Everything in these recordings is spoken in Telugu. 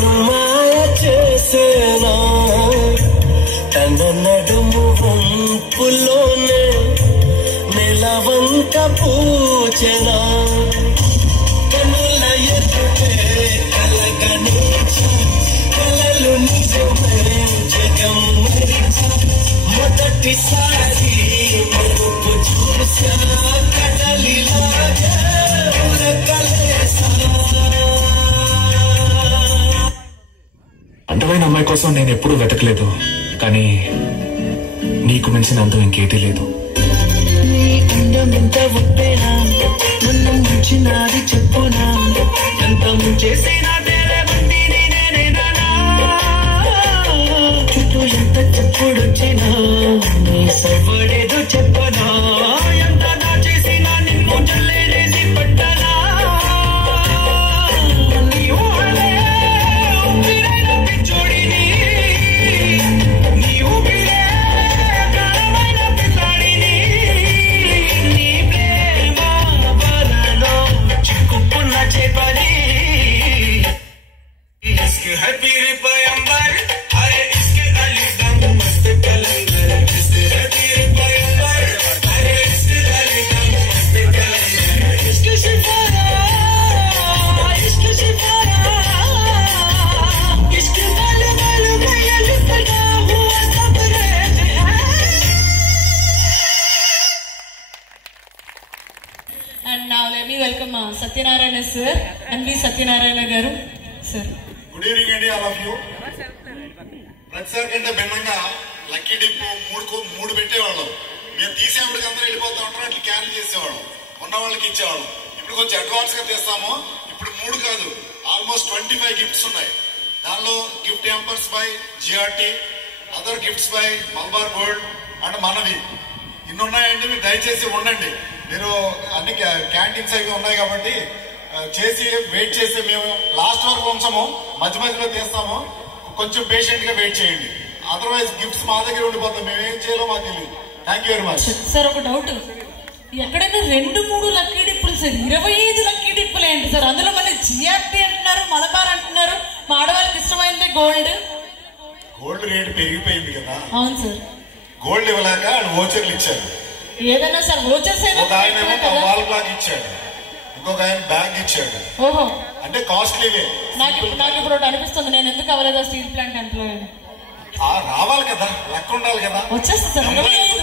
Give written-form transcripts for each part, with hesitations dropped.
నన్ను మాయ చేసేనా తన నడుము వంపులోనే నిలవంక పూచెనా కనుల ఎదుటే కలగనిచా కలలు నిజమే జగం మరిచా మొదటిసారి మెరుపు చూసా కదలిలాగా ఉరకలేసా. అందమైన అమ్మాయి కోసం నేను ఎప్పుడూ వెతకలేదు, కానీ నీకు మించిన అందం ఇంకేదీ లేదు. నీ అందం ఎంత ఒప్పేనా నన్ను ముంచినాది చెప్పునా ఎంత ముంచేసినా చుట్టూ ఎంత చెప్పుడొచ్చినా నీ సవ్వడేదో చెప్పనా ఎంత నా చేసినా నిన్ను జల్లేసి పట్టనా నీ ఊహలే ఊపిరైన పిచ్చోడిని నీ ఊపిరే ప్రాణమైన పిల్లాడిని నీ ప్రేమ వలలో చిక్కుకున్న చేపని ఇస్కే హై పీరి పయంబర్ అరే ఇస్కే అలీ దమ్ మస్త్ కలందర్ ఇస్కే హై పీరి పయంబర్ అరే ఇస్కే అలీ దమ్ మస్త్ కలందర్ ఇస్కే సితారా ఇస్కే బాల్ బాల్ గయల్ పడా హువా సబ్రే And now let me welcome Satyanarayana sir and V Satyanarayana garu sir. Good evening అండి ఆల్ ఆఫ్ యూ. ప్రతిసారి కంటే భిన్నంగా లక్కీ డిప్ మూడు పెట్టేవాళ్ళం. మేము తీసేవాడికి అందరూ వెళ్ళిపోతా ఉంటారు, అట్లా క్యాన్సిల్ చేసేవాళ్ళం, ఉన్న వాళ్ళకి ఇచ్చేవాళ్ళం. ఇప్పుడు కొంచెం అడ్వాన్స్ గా తీస్తాము. ఇప్పుడు 3 కాదు, ఆల్మోస్ట్ 25 గిఫ్ట్స్ ఉన్నాయి. దానిలో gift hampers by GRT, other gifts by Malabar gold and మనవి ఇన్ని ఉన్నాయండి. మీరు దయచేసి ఉండండి. మీరు అన్ని క్యాంటీన్స్ అవి ఉన్నాయి కాబట్టి చేసి వెయిట్ చేసి మేము లాస్ట్ వరకు ఉంచము, మధ్య మధ్యలో తీస్తాము. కొంచెం పేషెంట్ గా వెయిట్ చేయండి, అదర్వైజ్ గిఫ్ట్స్ మా దగ్గర ఉండిపోతాం. మేము ఏం చేయాలో మాకు తెలియదు. Thank you very much sir. ఒక డౌట్, ఎక్కడైనా 2-3 లక్కీ డిప్పులు సార్, 25 లక్కీ డిప్పులు ఏంటి సార్? అందులో మన జిఆర్టీ అంటున్నారు, మలబార్ అంటున్నారు, మా ఆడవాళ్ళకి ఇష్టమైంది గోల్డ్. గోల్డ్ రేట్ పెరిగిపోయింది కదా. అవును సార్. గోల్డ్ ఇవ్వలేక ఓచర్లు ఇచ్చారు. ఏదైనా సార్ ఓచర్స్ ఒక ఆయన వాల్ క్లాక్ ఇచ్చాడు, ఇంకొక ఆయన బ్యాగ్ ఇచ్చాడు. ఓహో, అంటే కాస్ట్లీవే. నాకు ఇప్పుడు ఒకటి అనిపిస్తుంది, నేను ఎందుకు అవ్వలేదా స్టీల్ ప్లాంట్ ఎంప్లాయీ? రావాలి కదా, లెక్క ఉండాలి కదా. వచ్చేస్తుంది సార్. 25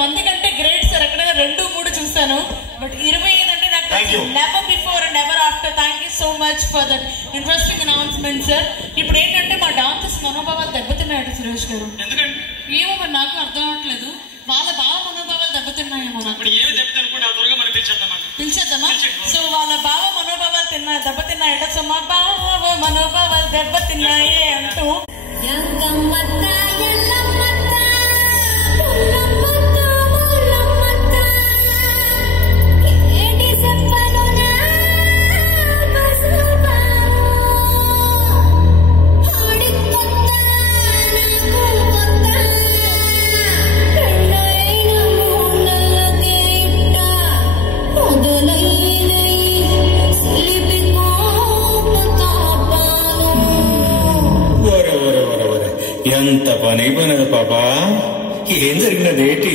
మంది కంటే గ్రేట్ సార్. ఎక్కడైనా 2-3 చూస్తాను, బట్ 25 అంటే నాకు never before and never after. Thank you so much for that interesting announcement sir. ఇప్పుడు ఏంటంటే మా డాన్సర్స్ మనోభావాలు దెబ్బతిన్నాయట సురేష్ గారు. ఎందుకంటే ఏమో మరి నాకు అర్థం అవ్వట్లేదు. వాళ్ళ భావ మనోభావాలు దెబ్బతిన్నాయేమో. పిలిచేద్దామా? సో వాళ్ళ భావ మనోభావాలు దెబ్బతిన్నాయట. సో మా భావ మనోభావాలు దెబ్బతిన్నాయే అంటూ ఎంత పని అయిపోయినది పాపా, ఏం జరిగినదేటి?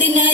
Baba,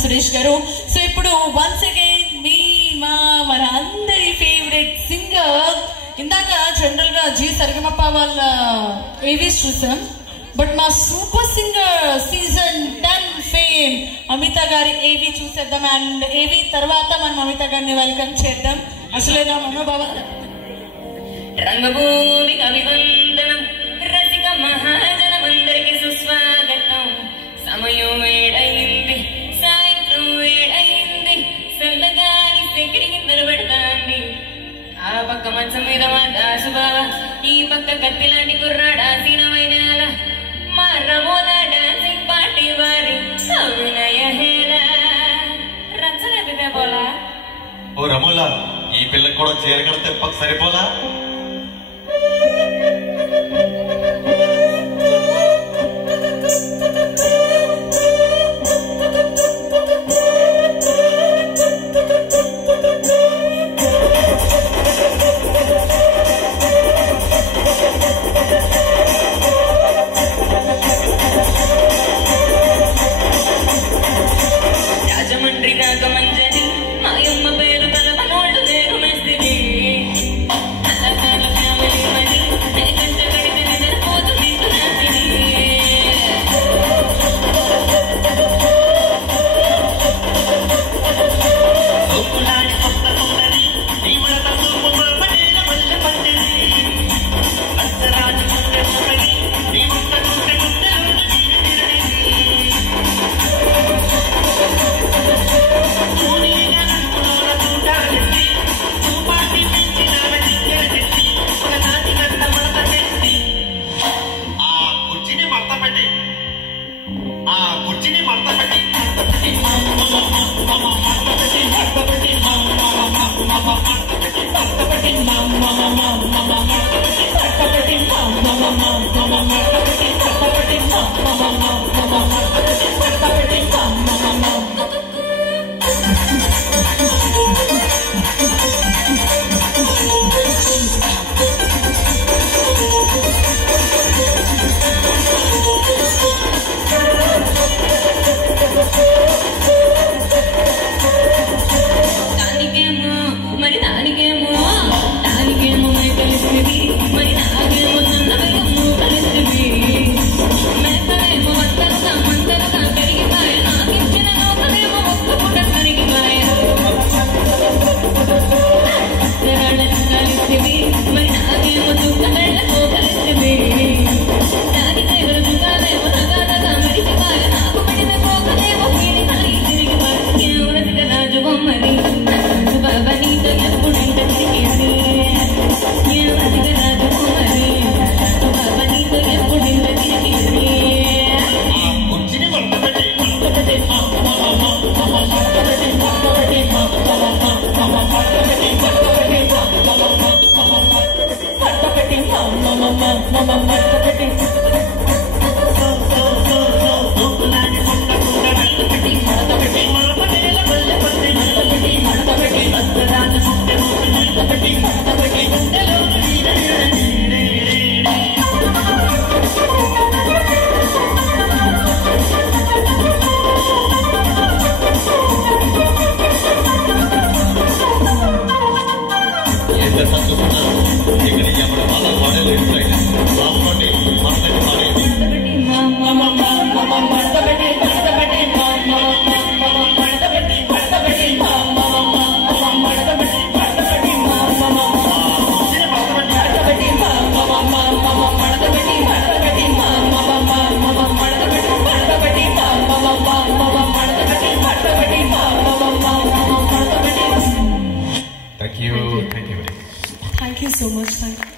సురేష్ గారు. సో ఇప్పుడు వన్స్ అగైన్ మన అందరి ఫేవరెట్ సింగర్, ఇందాక జనరల్ గా జీ సరిగమప్ప వాళ్ళ ఏవీస్ చూసాం, బట్ మా సూపర్ సింగర్ సీజన్ 10 ఫేమ్ అమిత గారి ఏవీ చూసేద్దాం. అండ్ ఏవీ తర్వాత మనం అమిత గారిని వెల్కమ్ చేద్దాం. అసలే నా మనోభావాలు. రంగభూమి అభివందనం రసిక మహాజనమందరికి సుస్వాగతం. సమయం వేడయింది, సాయంత్రం వేడయింది, సల్లగాలి సెక్కిరికి నిలబెడతాండి. ఆ పక్క మంచం మీద మా దాసుబావ, ఈ పక్క కత్తిలాంటి కుర్రాడా సీనమైనాల, మా రమోల డాన్సింగ్ పార్టీ వారి అభినయ హేళ. రచ్చనే పోలా ఓ రమోలా, ఈ పిల్లకి కూడా చీరగడ తెప్పక సరిపోలా? రాజమండ్రి రాగమంజని మాయమ్మ పేరు కలవనోళ్ళు వేరు మెస్తిని అలకాల ఫ్యామిలీ మని నేకంట గడికి నిద్రపోతు నిద్దురాతిని. సోకులాడి కొత్త కొండని నీవడత సోపు పడేల వల్ల పండిని అత్తరాజు గుండె సొపని నీ ముట్ట గుండె గుండెలోన జీవితిరని. దానికేమో మై కలిసింది, మరి నాకేమో సన్నమేమో కలిసింది. కుమరి బాబా నీతో ఎప్పుడంట తిరిగేది అదిగ రాజకుమారి బాబా నీతో ఎప్పుడంట తిరిగేది Thank you so much.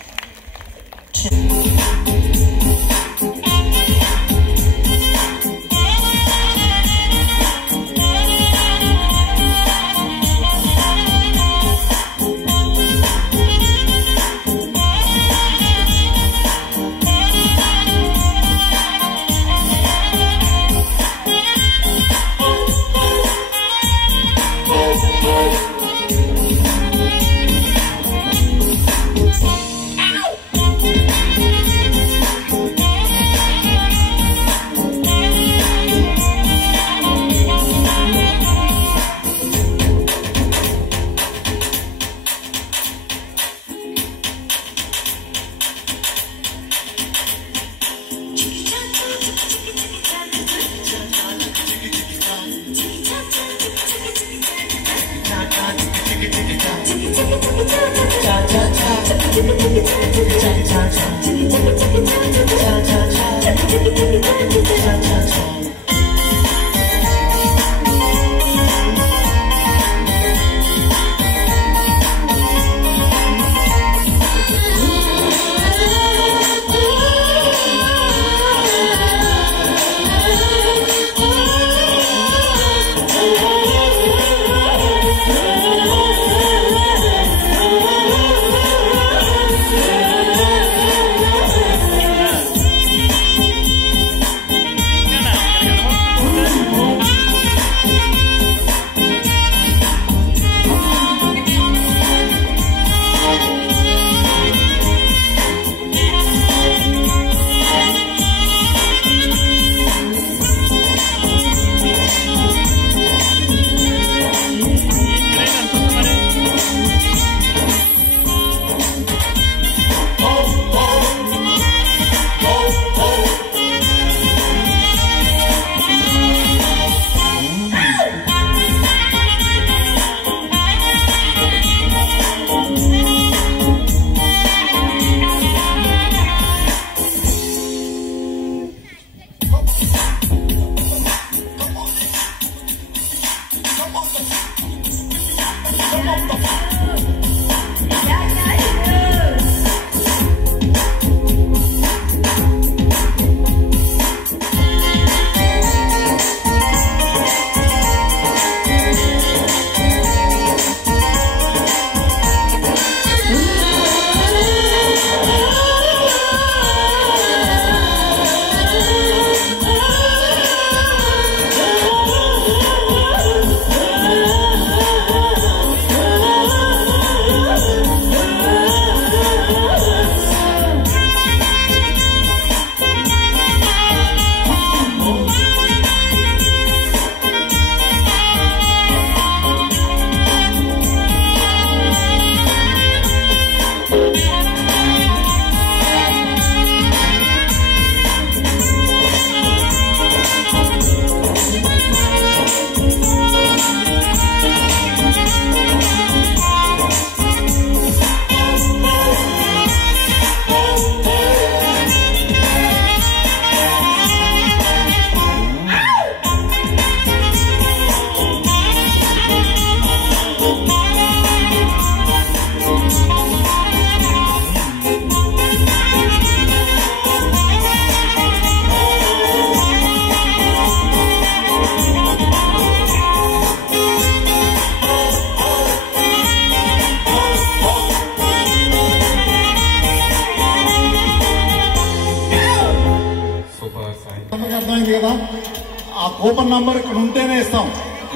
Coupon number ఇక్కడ ఉంటేనే ఇస్తాం.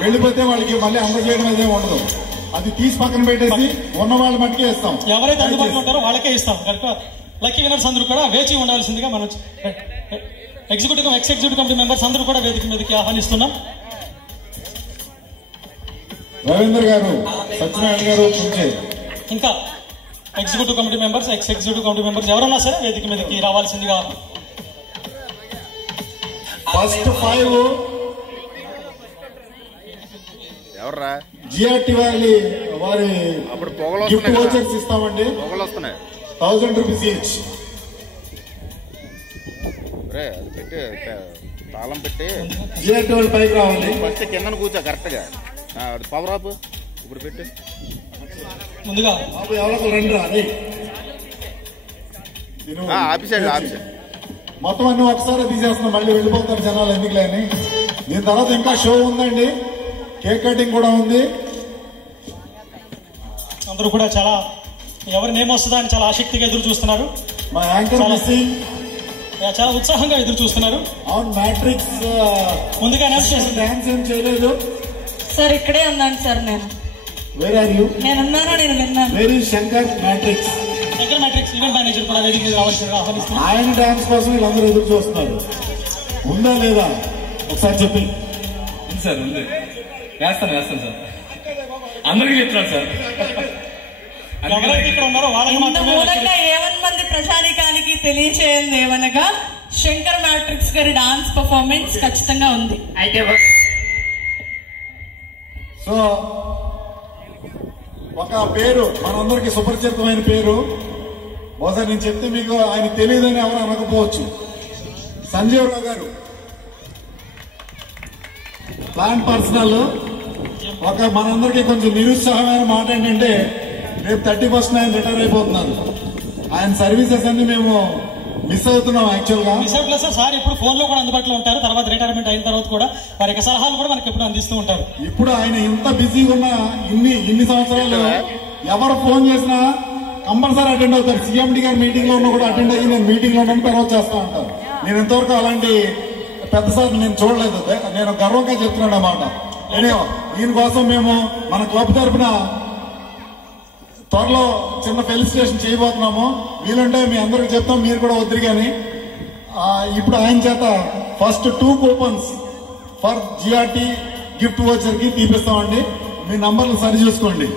వెళ్ళిపోతే వాళ్ళకి మళ్ళీ అందజేయడం అదే ఉండదు. అది తీసి పక్కన పెట్టేసి ఉన్న వాళ్ళ మట్టుకే ఇస్తాం. ఎవరైతే అందుబాటులో ఉంటారో వాళ్ళకే ఇస్తాం. కనుక లక్కీ విన్నర్స్ అందరూ కూడా వేచి ఉండాల్సిందిగా మనం ఎగ్జిక్యూటివ్ కమిటీ మెంబర్స్ అందరూ కూడా వేదిక మీదకి ఆహ్వానిస్తున్నాం. రవీంద్ర గారు, సత్యనారాయణ గారు, ఇంకా executive committee members, executive committee members ఎవరన్నా సరే వేదిక మీదకి రావాల్సిందిగా. ఫస్ట్ 5 ఎవర్రా జిఆర్టీ వారి గిఫ్ట్ వోచర్స్ ఇస్తామండి. 1000 రూపీస్ ఈచ్. అది పెట్టి తాళం పెట్టి జిఆర్టీ వాళ్ళు పైకి రావాలి. ఫస్ట్ కింద కూర్చో కరెక్ట్ గా. పవర్ ఆప్ ఇప్పుడు పెట్టి ముందుగా ఎవరికి రండి రా. ఆఫీసర్ మొత్తం అన్ని ఒకసారి తీసేస్తున్నాం, మళ్ళీ వెళ్ళిపోతారు జనాలు ఎందుకులేని. దీని తర్వాత ఇంకా షో ఉందండి, కేక్ కటింగ్ కూడా ఉంది. అందరూ కూడా చాలా ఎవరి నేమ్ వస్తుందా అని చాలా ఆసక్తిగా ఎదురు చూస్తున్నారు. మా యాంకర్ చాలా ఉత్సాహంగా ఎదురు చూస్తున్నారు. అవును, మ్యాట్రిక్స్ ముందుగా అనౌన్స్ చేసి డాన్స్ ఏం చేయలేదు సార్. ఇక్కడే ఉన్నాను సార్ నేను. Where are you? నేను విన్నాను. Very Shankar matrix event manager కూడా వేదిక మీద రావాల్సిందిగా ఆహ్వానిస్తున్నారు. ఆయన డాన్స్ కోసం వీళ్ళందరూ ఎదురు చూస్తున్నారు. ఉందా లేదా ఒకసారి చెప్పి. సార్ ఉంది, వేస్తాను సార్. అందరికీ చెప్తున్నాను సార్. ఎవరైతే ఇక్కడ ఉన్నారో వాళ్ళకి మూలంగా 7 మంది ప్రజానికానికి తెలియచేయండి ఏమనగా శంకర్ మ్యాట్రిక్స్ గారి డాన్స్ పర్ఫార్మెన్స్ ఖచ్చితంగా ఉంది. అయితే సో ఒక పేరు మనందరికి సుపరిచితమైన పేరు, బహుశా నేను చెప్తే మీకు ఆయన తెలియదని ఎవరు అనకపోవచ్చు. సంజీవ్ రావు గారు ప్లాంట్ పర్సనల్. ఒక మనందరికీ కొంచెం నిరుత్సాహమైన మాట ఏంటంటే రేపు 31st ఆయన రిటైర్ అయిపోతున్నారు. ఆయన సర్వీసెస్ అన్ని మేము మిస్ అవుతున్నాం. యాక్చువల్ గా మిస్ అవుట్లేదు సార్. ఇప్పుడు ఫోన్ లో కూడా అందుబాటులో ఉంటారు. తర్వాత రిటైర్మెంట్ అయిన తర్వాత కూడా వారి యొక్క సలహాలు కూడా మనకి ఎప్పుడు అందిస్తూ ఉంటారు. ఇప్పుడు ఆయన ఇంత బిజీగా ఉన్న ఇన్ని సంవత్సరాలు ఎవరు ఫోన్ చేసినా కంపల్సరీ అటెండ్ అవుతారు. సీఎండి గారు మీటింగ్ లో ఉన్నా కూడా అటెండ్ అయ్యి నేను మీటింగ్ లో ఉన్నాను తర్వాత చేస్తా ఉంటారు. నేను ఇంతవరకు అలాంటి పెద్ద సార్ నేను చూడలేదు. నేను గర్వంగా చెప్తున్నాను అన్నమాట. దీని కోసం మేము మన క్లబ్ తరఫున త్వరలో చిన్న ఫెలిసిటేషన్ చేయబోతున్నాము. వీలుంటే మీ అందరికి చెప్తాం, మీరు కూడా వద్దురు. కానీ ఇప్పుడు ఆయన చేత first 2 coupons for GRT gift voucher కి తీపిస్తామండి. మీ నంబర్లు సరి చూసుకోండి.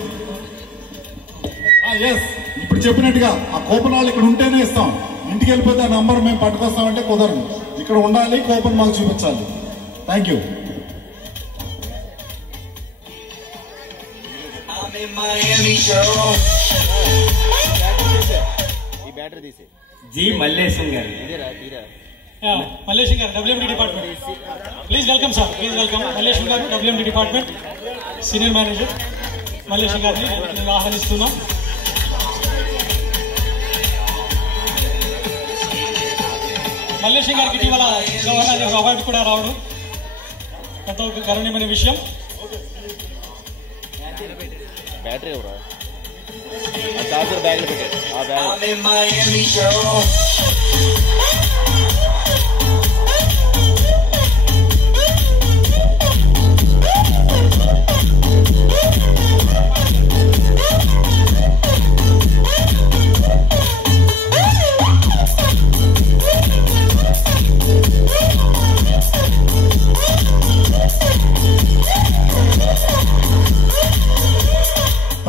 ఎస్, ఇప్పుడు చెప్పినట్టుగా ఆ కూపన్ వాళ్ళు ఇక్కడ ఉంటేనే ఇస్తాం. ఇంటికి వెళ్ళిపోతే ఆ నంబర్ మేము పట్టుకొస్తామంటే కుదరదు. ఇక్కడ ఉండాలి, కూపన్ మాకు చూపించాలి. Thank you. ఈ బ్యాటరీ తీసి జి మల్లేశం గారు, మల్లేశం గారు WMD department. Please welcome sir, please welcome. Mallesham గారు WMD department senior manager Mallesham గారిని మేము ఆహ్వానిస్తున్నాం. మల్లేశం గారికి ఇటీవల గవర్నర్ అవార్డు కూడా రావడం ఎంతో గర్వనీయమైన విషయం. బ్యాటరీ ఎవరా? చార్జర్ బ్యాగ్ లో పెట్టారు. ఆ బ్యాగ్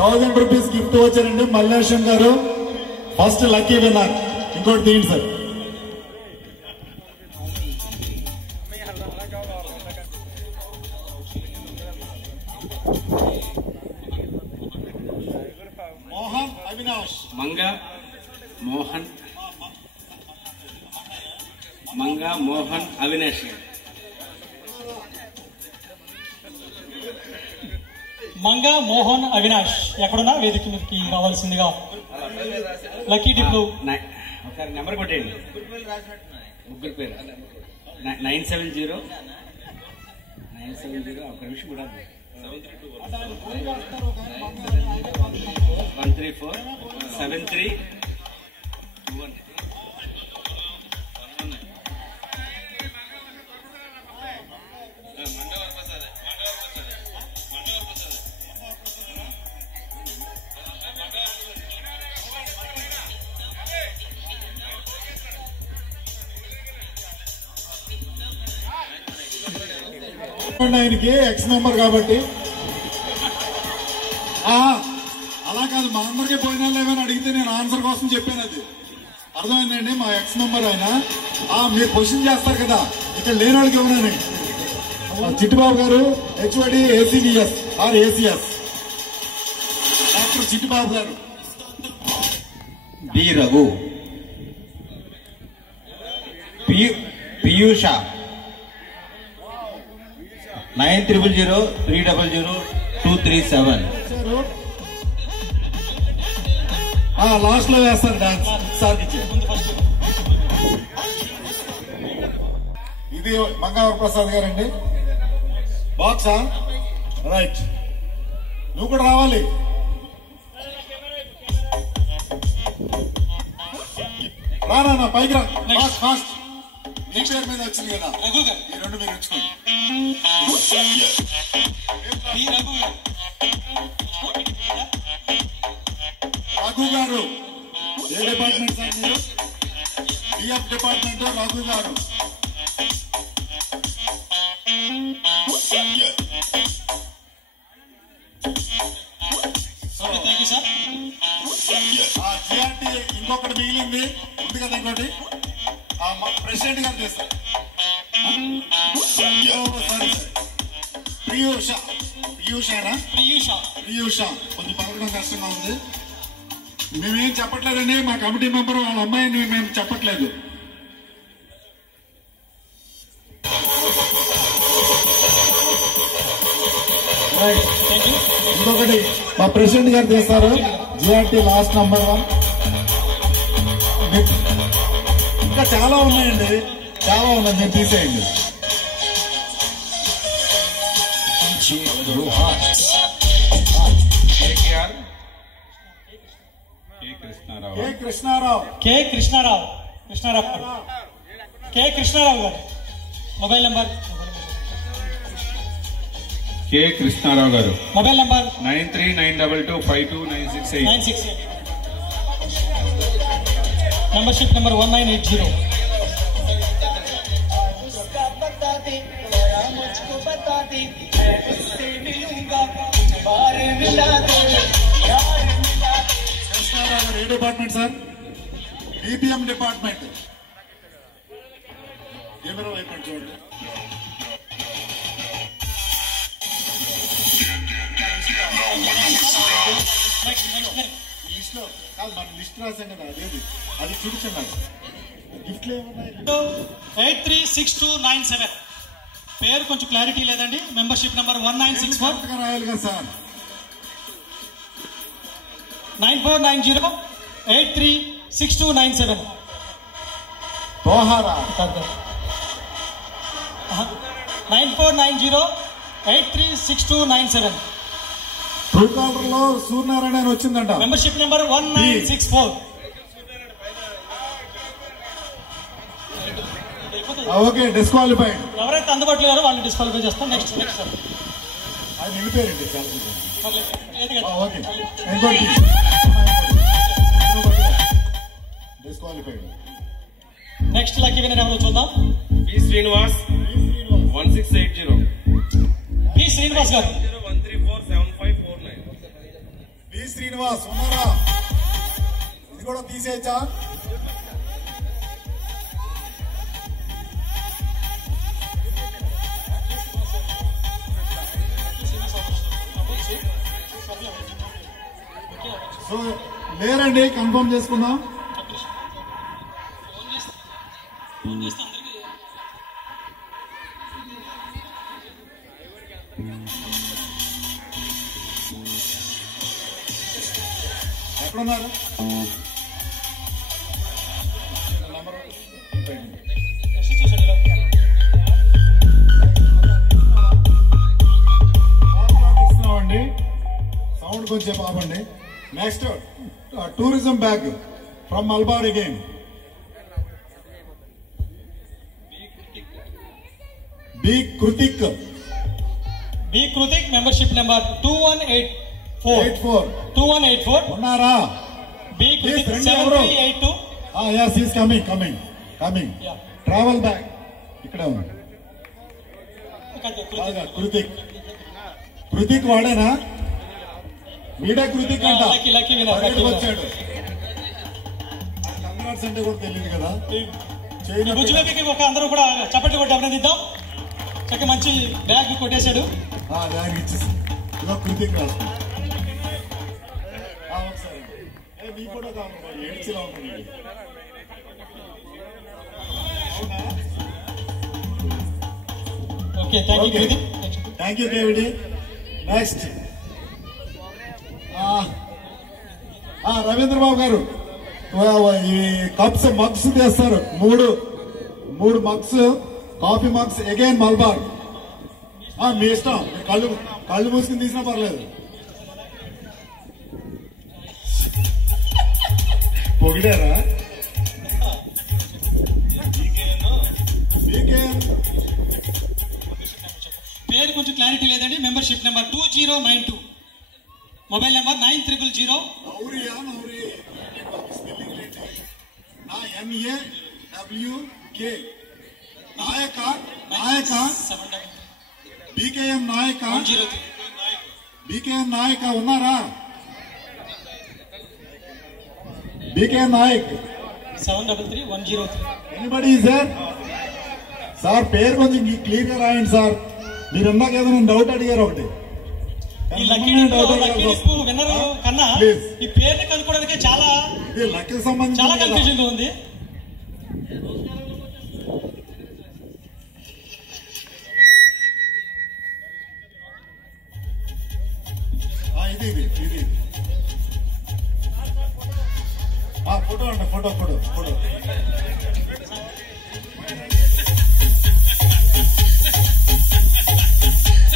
₹1000 గిఫ్ట్ వచ్చారండి మల్లేశం గారు. First lucky winner. ఇంకోటి తీయండి సార్. మోహన్ అవినాష్. మంగా మోహన్ అవినాష్ గారు. మంగా మోహన్ అవినాష్ ఎక్కడున్నా వేదిక మీదకి రావాల్సిందిగా. లక్కీ డిప్లో ఒకసారి నెంబర్ కొట్టేయండి. ముగ్గురు పేరు 970 ఒక నిమిషం కూడా 1347321. ఆయనకి ఎక్స్ మెంబర్ కాబట్టి అలా కాదు, మా అందరికీ భోజనాలు లేవని అడిగితే నేను ఆన్సర్ కోసం చెప్పాను. అది అర్థమైందండి. మా ఎక్స్ మెంబర్ ఆయన. మీరు క్వశ్చన్ చేస్తారు కదా, ఇక్కడ లేని వాళ్ళకి ఇవ్వనని. చిట్టిబాబు గారు HOD ACBS R ACS, doctor Chittibabu గారు. బి రఘు, పీయూష 900300300237. లాస్ట్ లో వేస్తారు డాన్స్ సార్. ఇది మంగావర ప్రసాద్ గారండి. బాక్సా రైట్, నువ్వు కూడా రావాలి. రానా పైకి రా, ఫాస్ట్ ఫాస్ట్. నీ పేరు మీద వచ్చింది కదా, ఈ రెండు మీరు ఉంచుకోండి. రఘు గారు ఏ డిపార్ట్మెంట్ సార్ మీరు? బిఎఫ్ డిపార్ట్మెంట్ రఘు గారు. జిఆర్టీ ఇంకొకటి మిగిలింది ఉంది కదా, ఇంకోటి ప్రెసిడెంట్ గారు చేస్తారు. ప్రియూష కొంచెం పలకడం కష్టంగా ఉంది. మేమేం చెప్పట్లేదండి, మా కమిటీ మెంబర్ వాళ్ళ అమ్మాయిని మేము చెప్పట్లేదు. ఇంకొకటి మా ప్రెసిడెంట్ గారు చేస్తారు. GRT last number 1. ఇంకా చాలా ఉన్నాయండి, చాలా ఉన్నాయి, మీరు తీసేయండి. కృష్ణారావు గారు మొబైల్ నెంబర్ కె కృష్ణారావు గారు mobile number 9392252968. Membership number 1980. Krishnarao గారు ఏ department sir? DPM department. Camera వైపు చూడండి. లిస్ట్ లో కాదు, మనం లిస్ట్ రాసాం కదా, అదేది అది చూపించండి. గిఫ్ట్లు ఏమున్నాయి? 836297. పేరు కొంచెం క్లారిటీ లేదండి. Membership number 1964. రాయాలి కదా సార్. 9490836297. తోహారా 9490836297. ట్రూ కాలర్ లో సూర్యనారాయణ అని వచ్చిందంట. Membership number 1964. Okay, disqualified. ఎవరైతే అందుబాటులో లేరో వాళ్ళని డిస్క్వాలిఫై చేస్తాం. నెక్స్ట్ సార్ అది నిలిపేయండి. ఓకే, ఇంకోటి డిస్క్వాలిఫైడ్. నెక్స్ట్ లక్కీ విన్నర్ ఎవరో చూద్దాం. బి శ్రీనివాస్ 1680. బి శ్రీనివాస్ గారు 1347549. బి శ్రీనివాస్ ఉన్నారా? ఇది కూడా తీసేయచ్చా? సో లేరండి, కన్ఫర్మ్ చేసుకుందాం. ఎక్కడున్నారు? అండి సౌండ్ కొంచెం ఆపండి. Next tourism bag from Malabar again. B Krithik. Membership number 2184. ఉన్నారా? B Krithik 7382. yes, he is coming. Travel bag ఇక్కడ ఉంది. కృతిక్ వాడేనా? వీడే కృతిక్ అంట వచ్చాడు. కంగ్రాట్స్ అంటే కూడా తెలియదు కదా. బుజ్జుబేబీకి ఒక అందరూ కూడా చప్పట్లు కొట్టి అభినందిద్దాం. చక్క మంచి బ్యాగ్ కొట్టేశాడు. బ్యాగ్ ఇచ్చేసి ఇలా కృతిక్ రాసు ఒకసారి మీ ఫోటో కావాలి ఏడ్చిలా ఉంటుంది. Okay thank you KVD. Next Ravindra Babu గారు ఈ కప్స్ మగ్స్ తెస్తారు. మూడు mugs, coffee mugs, again Malabar. మీ ఇష్టం, కళ్ళు మూసుకుని తీసినా పర్లేదు. పొగిడారా? పేరు కొంచెం క్లారిటీ లేదండి. Membership number 2092, mobile number 9300. NAWK నాయక BKM నాయక BKM నాయక ఉన్నారా? BKM నాయక్ 733103. ఎనీబడి సార్ పేరు కొంచెం క్లియర్ గా రాయండి సార్. మీరు ఇందాక ఏదైనా డౌట్ అడిగారు ఒకటి. ఈ లక్కీ డిప్పు విన్నర్ కన్నా ఈ పేరుని కనుక్కోవడానికి చాలా లక్కీకి సంబంధించి చాలా కన్ఫ్యూజన్ గా ఉంది. ఇది ఫోటో అండి, ఫోటో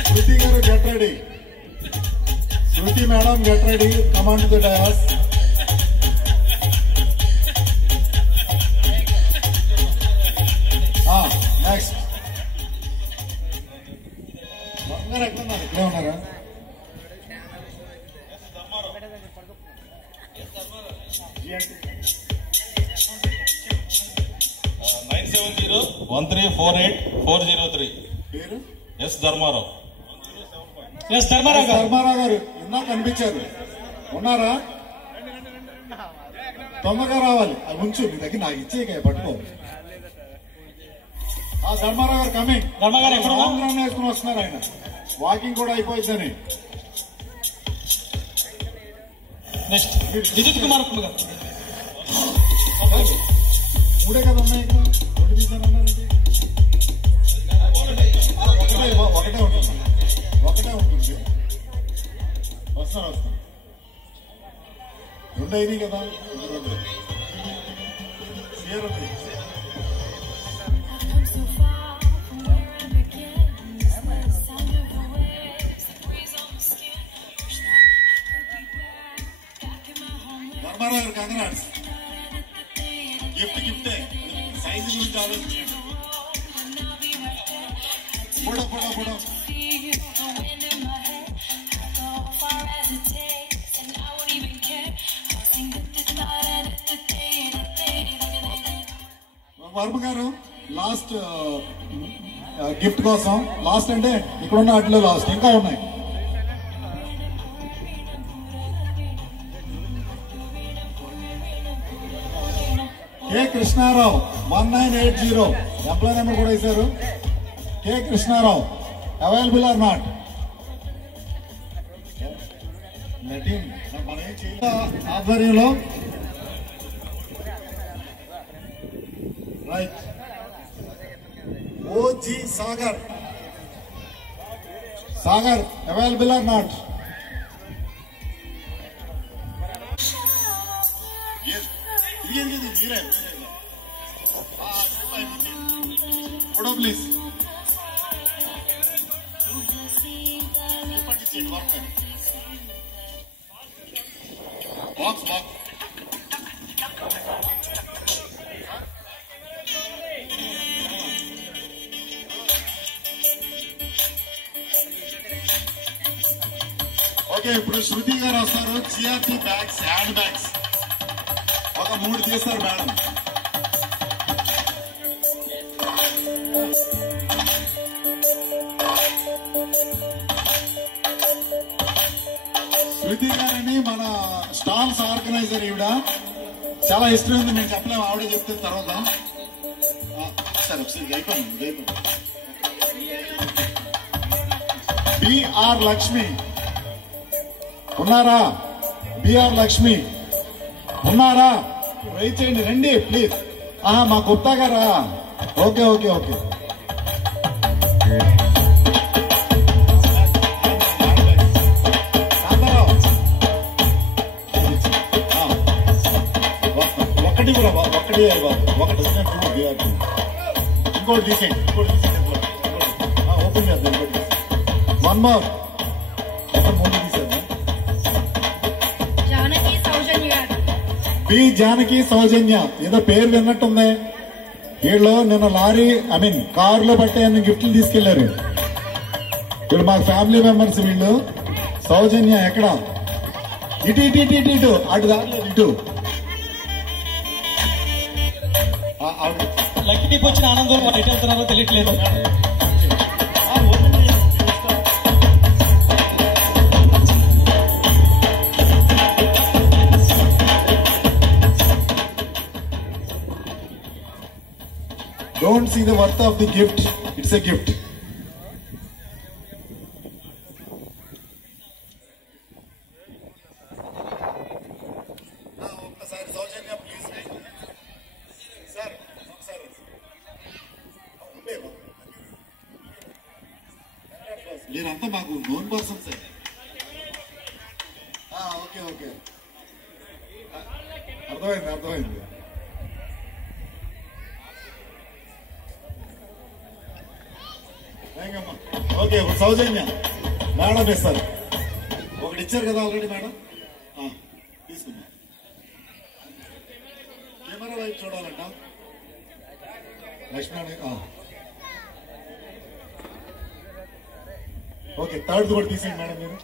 శృతి గారు get ready. Shruti madam get ready. Command to the dais. Next ఎక్కడున్నారు? ఇక్కడే ఉన్నారా? 9701348403. పేరు ధర్మారావు. ధర్మారావు గారు ఇందాక కనిపించారు. ఉన్నారా? తొందరగా రావాలి. అది ఉంచు, నీ దగ్గర నాకు ఇచ్చే పట్టుకో. ధర్మారావు గారు కమింగ్. ఆంధ్రాన్ని వేసుకుని వస్తున్నారు ఆయన. వాకింగ్ కూడా అయిపోయిందని. నెక్స్ట్ విద్యుత్ కుమార్ గారు. మూడే కదా ఉన్నాయి ఇక్కడ. రెండు తీసారన్నారండి. ఒకటే ఉంటుంది. వస్తాను. రెండు అయినాయి కదా. ధర్మారావు గారు కంగ్రాట్స్. గిఫ్టే సైజు గురించి ఆలోచించండి. ఫోటో వర్మ గారు లాస్ట్ గిఫ్ట్ కోసం. లాస్ట్ అంటే ఇక్కడున్న వాటిలో లాస్ట్, ఇంకా ఉన్నాయి. కే కృష్ణారావు 1980. ఎంప్లాయ్ నెంబర్ కూడా ఇచ్చారు. కే కృష్ణారావు అవైలబుల్ ఆర్ నాట్? ఆధ్వర్యంలో right. OG Sagar available are not? మీరే ఫోటో ప్లీజ్. Box okay. ఇప్పుడు శృతి గారు వస్తారు. జిఆర్టీ బ్యాగ్స్, హ్యాండ్ బ్యాగ్స్ ఒక 3 తీస్తారు మేడం. శృతి గారని మన స్టాల్స్ ఆర్గనైజర్ ఈవిడ. చాలా హిస్టరీ ఉంది, నేను చెప్పలేము, ఆవిడ చెప్తే తర్వాత. సరే ఒకసారి అయిపోయింది. బిఆర్ లక్ష్మి ఉన్నారా? బిఆర్ లక్ష్మి ఉన్నారా? రైట్ చేయండి, రండి ప్లీజ్. మా గుప్తా గారా? Okay okay okay. ఒకటి కూడా ఒకటి ఇంకోటి తీసేయండి, ఓపెన్ చేద్దాం. ఇంకోటి వన్ మోర్ ముందు తీసేద్దాం. బి జానకి సౌజన్య, ఏదో పేరు విన్నట్టుంది. వీళ్ళు నిన్న లారీ కారులో పట్టే అన్ని గిఫ్ట్లు తీసుకెళ్లారు. వీళ్ళు మాకు ఫ్యామిలీ మెంబర్స్. వీళ్ళు సౌజన్య ఎక్కడ? ఇటు ఇటు ఇటు ఇటు ఇటు అటు దారిలేదు, ఇటు. లక్కీ టిప్ వచ్చిన ఆనందం వాళ్ళు ఎటు వెళ్తున్నారో తెలియట్లేదు. Don't see the worth of the gift. It's a gift. ఒకసారి సౌజన్య ప్లీజ్ సార్, ఒకసారి మీరంతా మాకు నోన్ పర్సన్స్. ఓకే ఓకే, అర్థమైంది. ఓకే, సౌజన్య మేడం ఇస్తారు. ఒకటి ఇచ్చారు కదా ఆల్రెడీ మేడం, తీసుకున్నా. కెమెరా వైపు చూడాలంట లక్ష్మీ. ఓకే, థర్డ్ కూడా తీసేయండి మేడం మీరు.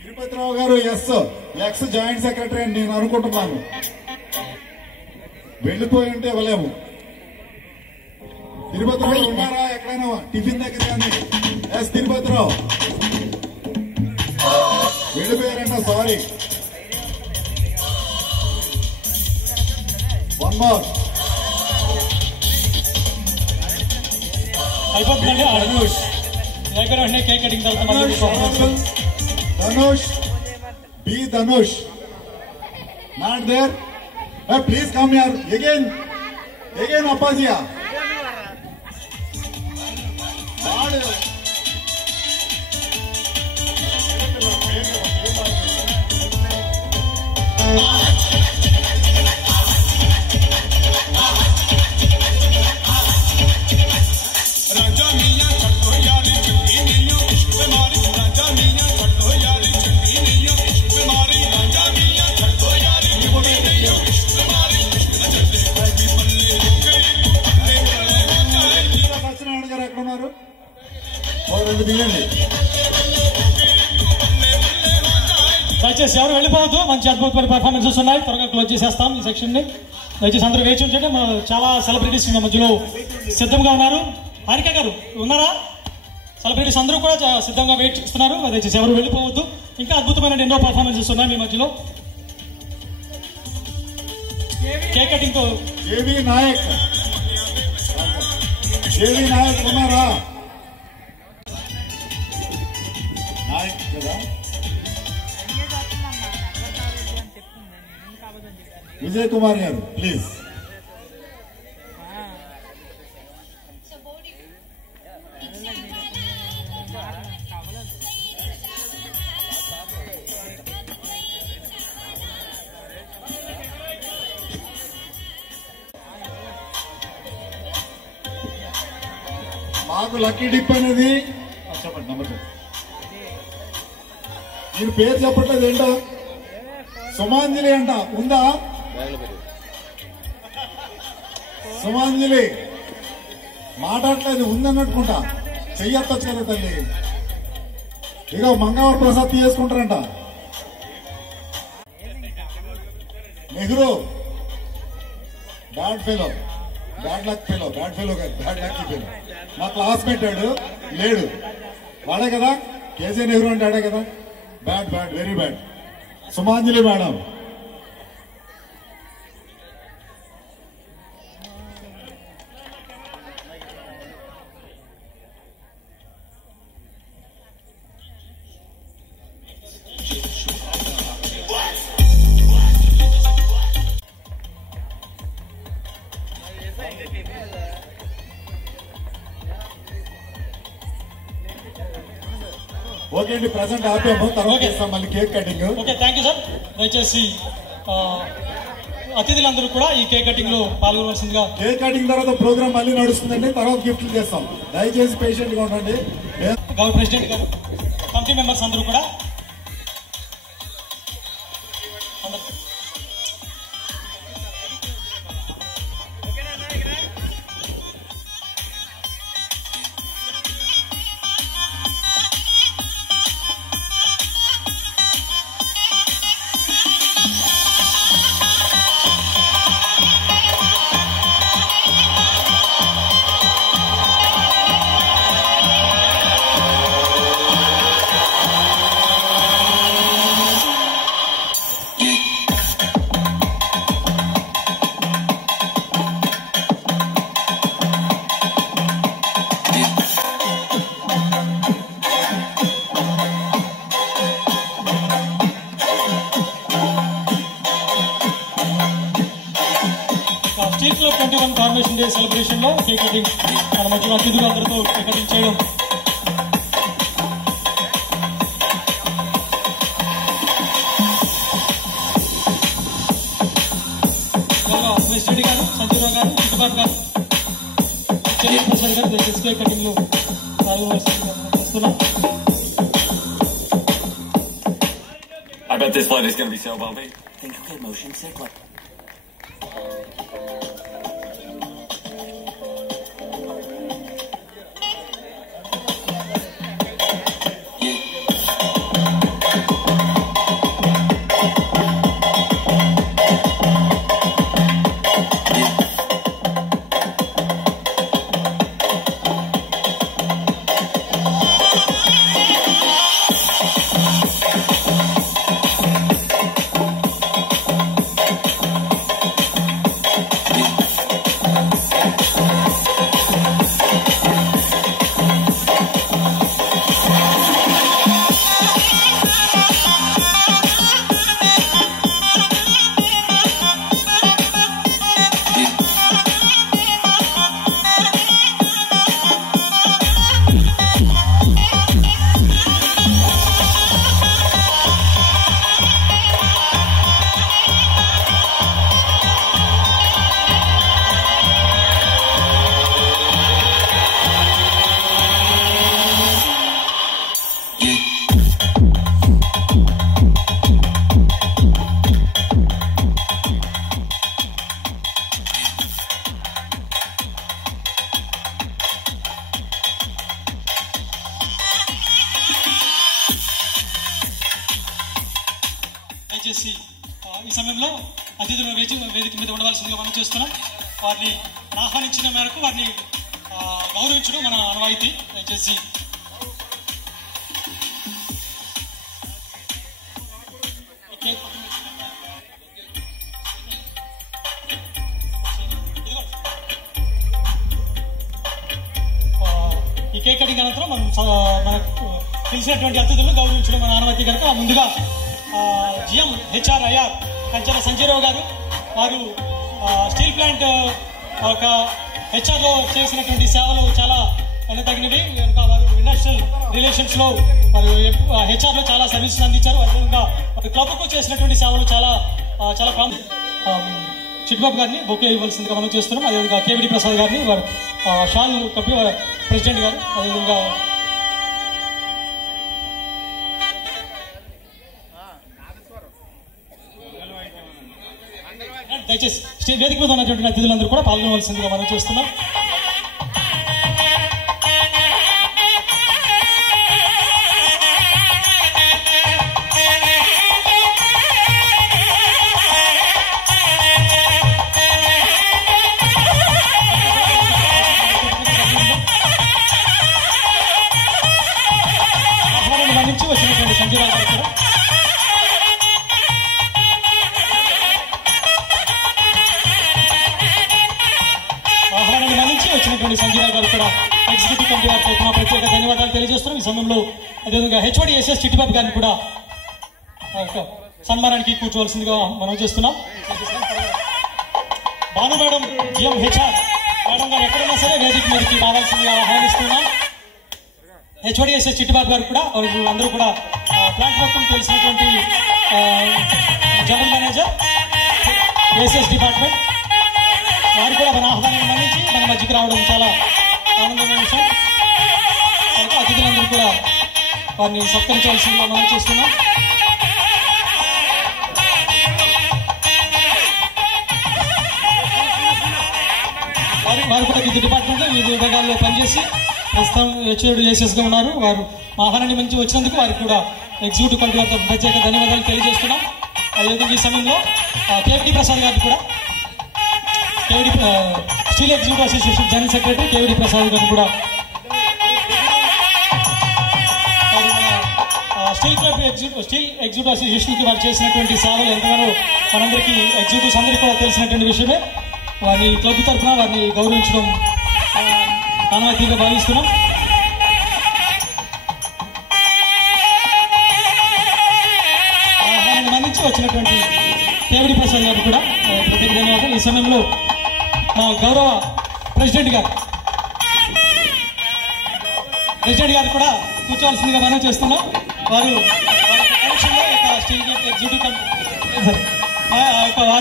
తిరుపతిరావు గారు ఎక్స్ జాయింట్ సెక్రటరీ అని నేను అనుకుంటున్నాను. వెళ్ళిపోయి ఉంటే ఇవ్వలేము. తిరుపతిరావు ఉన్నారా ఎక్కడైనా టిఫిన్ దగ్గర కానీ? ఎస్ తిరుపతిరావు వెళ్ళిపోయారంట, sorry. One more. Dhanush cake cutting తర్వాత B. Dhanush. Not there. Please come here. Again Appazia. దయచేసి ఎవరు వెళ్ళిపోవద్దు. మంచి అద్భుతమైన పర్ఫార్మెన్సెస్ ఉన్నాయి. త్వరగా క్లోజ్ చేసేస్తాం ఈ సెక్షన్ ని. దయచేసి అందరూ వేచి ఉంచండి. చాలా సెలబ్రిటీస్ మా మధ్యలో సిద్ధంగా ఉన్నారు. హారిక గారు ఉన్నారా? సెలబ్రిటీస్ అందరూ కూడా సిద్ధంగా వెయిట్ చేస్తున్నారు. దయచేసి ఎవరు వెళ్ళిపోవద్దు. ఇంకా అద్భుతమైన ఎన్నో పర్ఫార్మెన్సెస్ ఉన్నాయి మీ మధ్యలో. కేక్ కటింగ్ జేవి నాయక్ ఉన్నారా? నాయక్ కదా. విజయ్ కుమార్ గారు ప్లీజ్. మాకు లక్కీ డిప్ అనేది చెప్పండి. నంబర్ మీరు పేరు చెప్పట్లేదు ఏంటో? సుమాంజలి అంట, ఉందా? సుమాంజలి మాట్లాడలేదు, ఉందన్నట్టుకుంటా. చెయ్యొచ్చు కదా తల్లి. ఇక మంగళవారం ప్రసాద్ తీసుకుంటారంట. Nehru bad fellow, bad luck fellow, bad fellow కాదు, బ్యాడ్ లక్ ఫెలో. మా క్లాస్మేట్ వాడు లేడు, వాడే కదా కేసీ నెహ్రూ అంటే ఆడే కదా. Bad bad very bad. Sumanjali madam. Okay అండి, ప్రెసెంట్ ఆపాము, తర్వాత చేస్తాం మళ్ళీ cake cutting. Okay, thank you sir. దయచేసి అతిథులందరూ కూడా ఈ కేక్ కటింగ్ లో పాల్గొనవలసిందిగా. కేక్ కటింగ్ తర్వాత ప్రోగ్రామ్ మళ్ళీ నడుస్తుందండి, తర్వాత గిఫ్ట్లు చేస్తాం. దయచేసి పేషెంట్ గా ఉండండి. గౌరవ ప్రెసిడెంట్ గారు, కమిటీ మెంబర్స్ అందరూ కూడా state club 21 formation day celebration లో కేక్ కటింగ్ మన మధ్య అతిథులు అందరితో కేక్ కటింగ్ చేయడం ప్రెసిడెంట్ గారు, సంజీవరావు గారు, చిట్టుబాబు గారు, ప్రసాద్ గారు దయచేసి కేక్ కటింగ్ లో పాల్గొనవలసిందిగా. I bet this flight is going to be so bumpy. Think you'll get motion sick? Like దయచేసి ఈ సమయంలో అతిథులు వేదిక మీద ఉండవలసిందిగా మనం చేస్తున్నాం. వారిని ఆహ్వానించిన మేరకు వారిని గౌరవించడం మన ఆనవాయితీ. దయచేసి ఈ కేక్ కటింగ్ అనంతరం మనకు తెలిసినటువంటి అతిథులను గౌరవించడం మన ఆనవాయితీ కనుక ముందుగా జిఎం హెచ్ఆర్ఐఆర్ కంచెల సంజయరావు గారు, వారు స్టీల్ ప్లాంట్ ఒక హెచ్ఆర్లో చేసినటువంటి సేవలు చాలా తగినవి కనుక వారు ఇండస్ట్రియల్ రిలేషన్స్ లో వారు హెచ్ఆర్లో చాలా సర్వీసెస్ అందించారు. అదేవిధంగా వారి క్లబ్కు చేసినటువంటి సేవలు చాలా చాలా చిట్టుబాబు గారిని బొకే ఇవ్వాల్సిందిగా మనం చేస్తున్నాం. అదేవిధంగా కేవిడి ప్రసాద్ గారిని వారు షాల్ కప్పి ప్రెసిడెంట్ గారు, అదేవిధంగా దయచేసి వేదిక మీద ఉన్నటువంటి అతిథులందరూ కూడా పాల్గొనవలసిందిగా మనం చేస్తున్నాం. చేసినటువంటి సంజీవ గారు కూడా ఎగ్జిక్యూటివ్ కమిటీ వారి తరఫున ప్రత్యేక ధన్యవాదాలు తెలియజేస్తున్నాం. ఈ సమయంలో అదేవిధంగా HODSS చిట్టిబాబు గారిని కూడా సన్మానానికి కూర్చోవలసిందిగా మనం చేస్తున్నాం. భాను మేడం GMHR మేడం గారు ఎక్కడైనా సరే వేదిక మీదకి రావాల్సిందిగా ఆహ్వానిస్తున్నాం. HODSS చిట్టిబాబు గారు కూడా అందరూ కూడా ప్లాంట్ మొత్తం తెలిసినటువంటి జనరల్ మేనేజర్ ACS డిపార్ట్మెంట్ వారు కూడా మన ఆహ్వానాన్ని మన్నించి మన మధ్యకి రావడం చాలా ఆనందమైన విషయం. కనుక అతిథులందరూ కూడా వారిని సత్కరించవలసిందిగా మనం చేస్తున్నాం. వారు కూడా వివిధ డిపార్ట్మెంట్లో వివిధ విభాగాల్లో పనిచేసి ప్రస్తుతం HODSS గా ఉన్నారు. వారు మా ఆహ్వానాన్ని మంచి వచ్చినందుకు వారికి కూడా ఎగ్జిక్యూటివ్ కమిటీ వారితో ప్రత్యేక ధన్యవాదాలు తెలియజేస్తున్నాం. అదేవిధంగా ఈ సమయంలో KVD ప్రసాద్ గారిని కూడా steel executive association general secretary KVD Prasad గారిని కూడా స్టీల్ ఎగ్జిక్యూటివ్ అసోసియేషన్ కి వారు చేసినటువంటి సేవలు ఎంతగానో మనందరికీ ఎగ్జిక్యూటివ్స్ అందరికీ కూడా తెలిసినటువంటి విషయమే. వారిని క్లబ్ తరఫున వారిని గౌరవించడం ఆనవాయితీగా భావిస్తున్నాం. ఆహ్వానాన్ని మన్నించి వచ్చినటువంటి KVD ప్రసాద్ గారు కూడా ప్రత్యేక ధన్యవాదాలు. ఈ సమయంలో మా గౌరవ ప్రెసిడెంట్ గారు కూడా కూర్చోవలసిందిగా మనం చేస్తున్నాం. వారి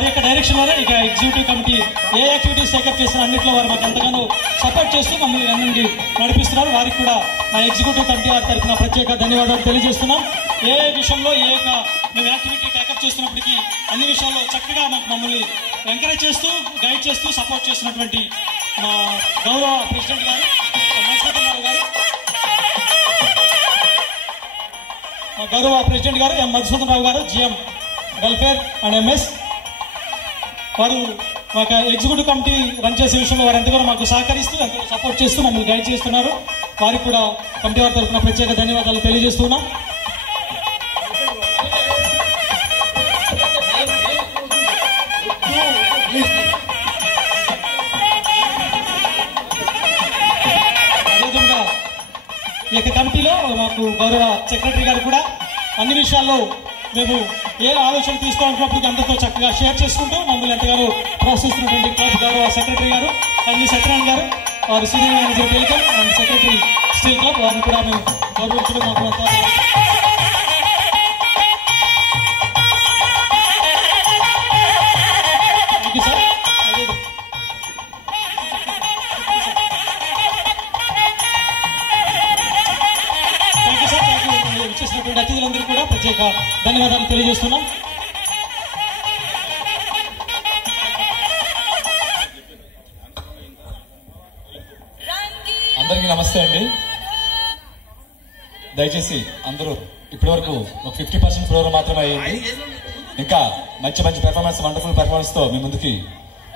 యొక్క డైరెక్షన్ లోనే ఇక ఎగ్జిక్యూటివ్ కమిటీ ఏ యాక్టివిటీస్ టేకప్ చేస్తున్న అన్నింటిలో వారు మాకు ఎంతగానో సపోర్ట్ చేస్తూ మమ్మల్ని అన్నింటి నడిపిస్తున్నారు. వారికి కూడా మా ఎగ్జిక్యూటివ్ కమిటీ వారి తరఫున ప్రత్యేక ధన్యవాదాలు తెలియజేస్తున్నాం. ఏ విషయంలో మేము యాక్టివిటీ టేకప్ చేస్తున్నప్పటికీ అన్ని విషయాల్లో చక్కగా మమ్మల్ని ఎంకరేజ్ చేస్తూ గైడ్ చేస్తూ సపోర్ట్ చేస్తున్నటువంటి మా గౌరవ ప్రెసిడెంట్ గారు M. మధుసూదన్ రావు గారు GM వెల్ఫేర్ అండ్ MS. వారు మాకు ఎగ్జిక్యూటివ్ కమిటీ రన్ చేసే విషయంలో వారు ఎంతగానో మాకు సహకరిస్తూ ఎంతో సపోర్ట్ చేస్తూ మమ్మల్ని గైడ్ చేస్తున్నారు. వారికి కూడా కమిటీ వారి తరఫున ప్రత్యేక ధన్యవాదాలు తెలియజేస్తున్నాం. అదేవిధంగా ఈ యొక్క కమిటీలో మాకు గౌరవ సెక్రటరీ గారు కూడా అన్ని విషయాల్లో మేము ఏ ఆలోచన తీసుకోవాలన్నప్పటికీ అందరితో చక్కగా షేర్ చేసుకుంటూ మమ్మల్ని ఎంతగానో ప్రోత్సహిస్తున్నటువంటి క్లబ్ గౌరవ సెక్రటరీ గారు అన్ని సత్యనారాయణ గారు, వారు senior manager telecom and secretary steel club, వారిని కూడా మేము గౌరవించడం మాకు సార్. వచ్చేసినటువంటి అతిథులందరూ కూడా ప్రత్యేక ధన్యవాదాలు తెలియజేస్తున్నాం. అందరికీ నమస్తే అండి. దయచేసి అందరూ ఇప్పటి వరకు ఒక 50% ప్రోగ్రామ్ మాత్రమే అయ్యింది. ఇంకా మంచి మంచి పెర్ఫార్మెన్స్, వండర్ఫుల్ పెర్ఫార్మెన్స్ తో మీ ముందుకి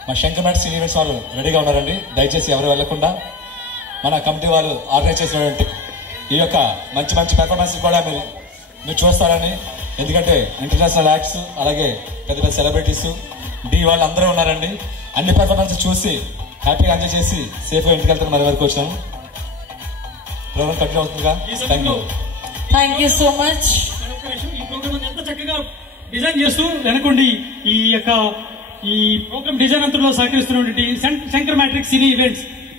మా శంకర్ మ్యాట్ సీనియర్ ఈవెంట్స్ వాళ్ళు రెడీగా ఉన్నారండి. దయచేసి ఎవరు వెళ్లకుండా మన కమిటీ వాళ్ళు ఆర్గనైజ్ చేసినటువంటి ఈ యొక్క మంచి మంచి పెర్ఫార్మెన్స్ కూడా మీరు చూస్తారని. ఎందుకంటే ఇంటర్నేషనల్ యాక్ట్స్ అలాగే పెద్ద పెద్ద సెలబ్రిటీస్ వాళ్ళు అందరూ ఉన్నారండి. అన్ని పెర్ఫార్మెన్స్ చూసి హ్యాపీగా ఎంజాయ్ చేసి సేఫ్గా ఇంటికి వెళ్తాను. మన వరకు వచ్చినాము. ప్రోగ్రామ్ కంటిన్యూ అవుతుందిగా. Thank you so much. ఈ ప్రోగ్రామ్ ఎంత చక్కగా డిజైన్ చేస్తూ వెనకుండి ఈ యొక్క ఈ ప్రోగ్రామ్ డిజైన్ అంతలో సహకరిస్తున్నటువంటి శంకర్ మ్యాట్రిక్స్ సినీ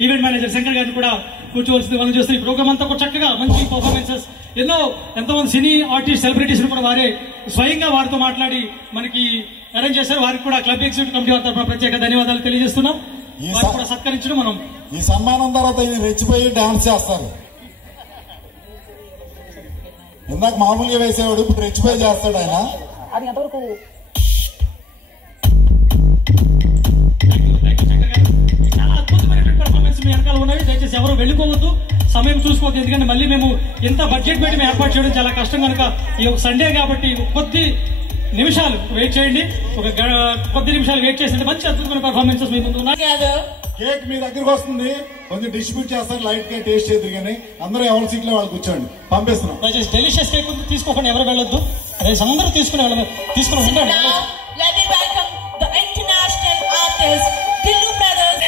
ఈవెంట్ మేనేజర్ శంకర్ గారిని కూడా కూర్చోవలసింది మనం చేస్తే ఈ ప్రోగ్రామ్ అంతా కూడా చక్కగా మంచి పర్ఫార్మెన్సెస్ ఎంతోమంది సినీ ఆర్టిస్ట్ సెలబ్రిటీస్ కూడా వారే స్వయంగా వారితో మాట్లాడి మనకి అరేంజ్ చేశారు. వారికి కూడా క్లబ్ ఎగ్జిక్యూటివ్ కమిటీ వారి తరఫున ప్రత్యేక ధన్యవాదాలు తెలియజేస్తున్నాం. వారికి కూడా సత్కరించడం మనం ఈ సన్మానం తర్వాత రెచ్చిపోయి డాన్స్ చేస్తారు. ఇందాక మామూలుగా వేసేవాడు, ఇప్పుడు రెచ్చిపోయి చేస్తాడు ఆయన. అది ఎంతవరకు చాలా అద్భుతమైనటువంటి పెర్ఫార్మెన్స్ మీ వెనకాల ఉన్నాయి. దయచేసి ఎవరు వెళ్ళిపోవద్దు, సమయం చూసుకోవద్దు. ఎందుకంటే మళ్ళీ మేము ఎంత బడ్జెట్ పెట్టి మేము ఏర్పాటు చేయడం చాలా కష్టం కనుక ఈ ఒక సండే కాబట్టి కొద్ది నిమిషాలు వెయిట్ చేయండి. కొద్ది నిమిషాలు వెయిట్ చేసి మంచి అద్భుతమైన పెర్ఫార్మెన్సెస్ మీ ముందు ఉన్నాయి. కేక్ మీ దగ్గరకు వస్తుంది, కొంచెం డిస్ట్రిబ్యూట్ చేస్తారు. లైట్ గా టేస్ట్ చేద్దరు కానీ అందరూ ఎవరి సీట్ లో వాళ్ళు కూర్చోండి. పంపిస్తున్నాం. దయచేసి డెలిషియస్ కేక్ తీసుకోకుండా ఎవరు వెళ్ళొద్దు. అందరూ తీసుకుని ఉండండి. Let me welcome the international artist Dillu Brothers.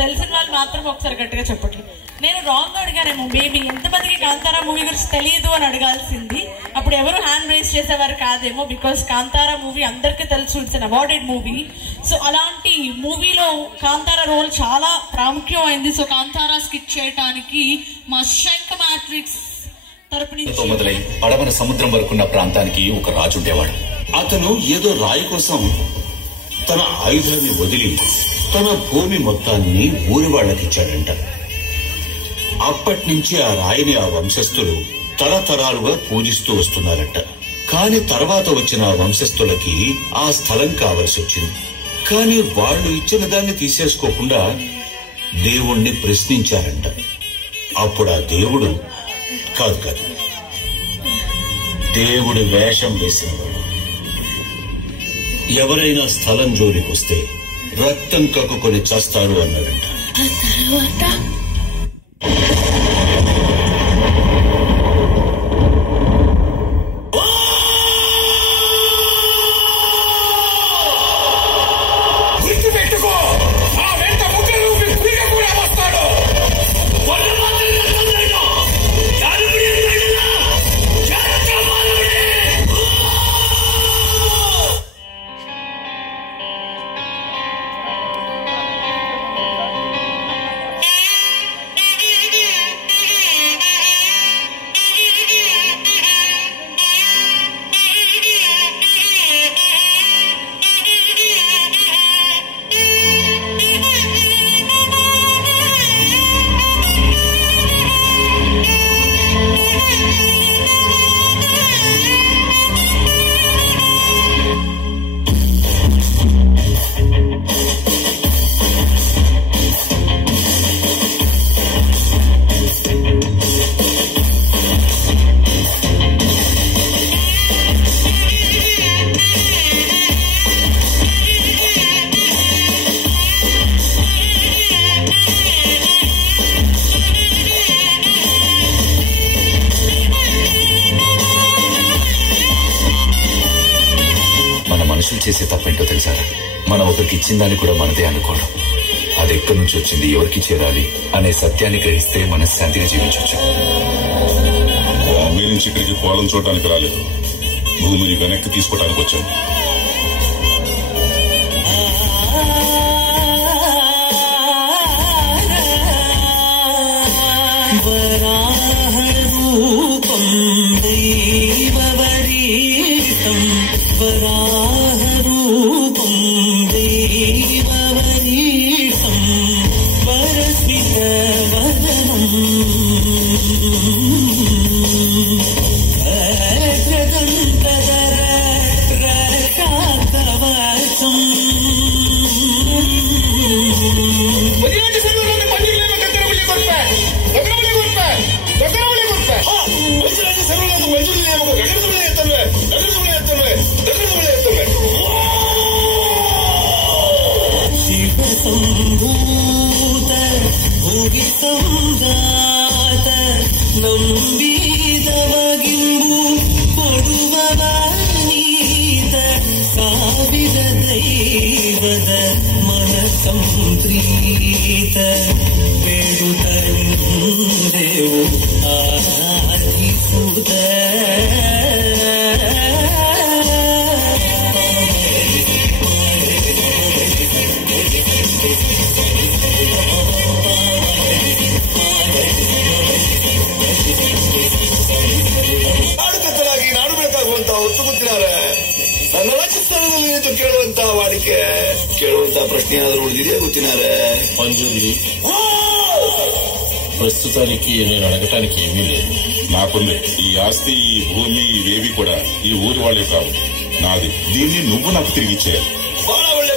తెలిసిన వాళ్ళు మాత్రం ఒకసారి గట్టిగా చెప్పట్లు. నేను రాంగ్ అడిగానేమో, మేబీ ఎంతమందికి కాంతారా మూవీ గురించి తెలియదు అని అడగాల్సింది. అప్పుడు ఎవరు హ్యాండ్ రైజ్ చేసేవారు కాదేమో, బికాస్ కాంతారా మూవీ అందరికీ తెలుసు, it's an awarded movie. So అలాంటి మూవీలో కాంతారా రోల్ చాలా ప్రాముఖ్యమైంది. సో కాంతారా స్కిట్ చేయడానికి మా శంఖ మ్యాట్రిక్స్ తరపు నుంచి మొదలై పడమర సముద్రం వరకున్న ప్రాంతానికి ఒక రాజు ఉండేవాడు. అతను ఏదో రాయి కోసం తన ఆయుధాన్ని వదిలి తన భూమి మొత్తాన్ని ఊరి వాళ్ళకిచ్చాడంట. అప్పటి నుంచి ఆ రాయిని ఆ వంశస్థులు తరతరాలుగా పూజిస్తూ వస్తున్నారట. కాని తర్వాత వచ్చిన ఆ వంశస్థులకి ఆ స్థలం కావలసి వచ్చింది. కాని వాళ్ళు ఇచ్చిన దాన్ని తీసేసుకోకుండా దేవుణ్ణి ప్రశ్నించారంట. అప్పుడు ఆ దేవుడు కాదు దేవుడి వేషం వేసినవాడు ఎవరైనా స్థలం జోలికొస్తే రక్తం కక్కుకొని చస్తారు అన్నాడంట. చేసే తప్పేంటో తెలుసారా? మనం ఒకరికి ఇచ్చిన దాన్ని కూడా మనదే అనుకోవడం. అది ఎక్కడి నుంచి వచ్చింది, ఎవరికి చేరాలి అనే సత్యాన్ని గ్రహిస్తే మనశ్శాంతిగా జీవించవచ్చు. బాంబే నుంచి ఇక్కడికి పొలం చూడటానికి రాలేదు, భూమిని వెనక్కి తీసుకోవడానికి వచ్చాను. వరాహరూపం దైవవరీతం వరాహరూపం దైవవరీతం వరస్మితవదనం ఖడ్గదంతధర రక్షాకవచం శివసంభూత భువి సంజాత నంబీదవగింబు కొడువనీత ಸಾವಿರ ದೈವದ ಮನ ಸಂಪ್ರೀತ ಬೇಡುತ್ತೇವು ಆರಾಧಿಸುತ್ತ ಆಡುಕತ್ತಲಾಗಿ ನಾಡು ಬೇಕಾಗುವಂತ ಒತ್ತು ಗೊತ್ತಿದ್ದಾರೆ. ನನ್ನ ರಾಜಸ್ಥಾನದಲ್ಲಿ ನಿಂತು ಕೇಳುವಂತ ವಾಡಿಕೆ ಕೇಳುವಂತ ಪ್ರಶ್ನೆ ಆದರೂ ಉಳಿದಿದೆ ಗೊತ್ತಿನಾರೆ. మంజూరి, ప్రస్తుతానికి నేను అడగటానికి ఏమీ లేదు. నాకుంది. ఈ ఆస్తి, ఈ భూమి, ఇవేవి కూడా ఈ ఊరి వాళ్ళే కావు, నాది. దీన్ని నువ్వు నాకు తిరిగి ఇచ్చేయాలి. ಬಹಳ ಒಳ್ಳೆ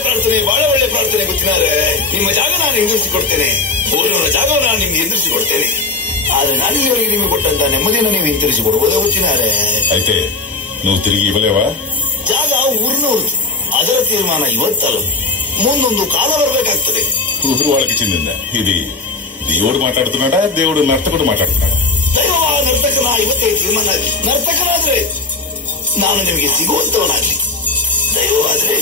ಪ್ರಾರ್ಥನೆ ಗೊತ್ತಿನಾರೆ. ನಿಮ್ಮ ಜಾಗ ನಾನು ಹಿಂದಿರಿಸಿಕೊಡ್ತೇನೆ, ಊರಿನ ಜಾಗವನ್ನು ನಾನು ನಿಮ್ಗೆ ಹಿಂದಿರಿಸಿಕೊಡ್ತೇನೆ. ಆದ್ರೆ ನಾನು ಇಲ್ಲಿವರೆಗೆ ನಿಮಗೆ ಕೊಟ್ಟಂತ ನೆಮ್ಮದಿಯನ್ನು ನೀವು ಹಿಂತಿರಿಸಿಕೊಡುವುದೇ ಗೊತ್ತಿನಾರೆ. అయితే నువ్వు తిరిగి ఇవ్వలేవా? ಜಾಗ ಊರಿನವ್ರು, ಅದರ ತೀರ್ಮಾನ ಇವತ್ತಲ್ಲ, ಮುಂದೊಂದು ಕಾಲ ಬರಬೇಕಾಗ್ತದೆ. ఊరు వాళ్ళకి చెందిందా ఇది? దేవుడు మాట్లాడుతున్నాడా, దేవుడు నర్తకుడు మాట్లాడుతున్నాడా? ದೈವ ನರ್ತಕನ ಇವತ್ತೇ ತೀರ್ಮಾನ ಆಗಲಿ. ನರ್ತಕನಾದ್ರೆ ನಾನು ನಿಮಗೆ ಸಿಗುವಂತವನಾಗ್ಲಿ, ದೈವವಾದ್ರೆ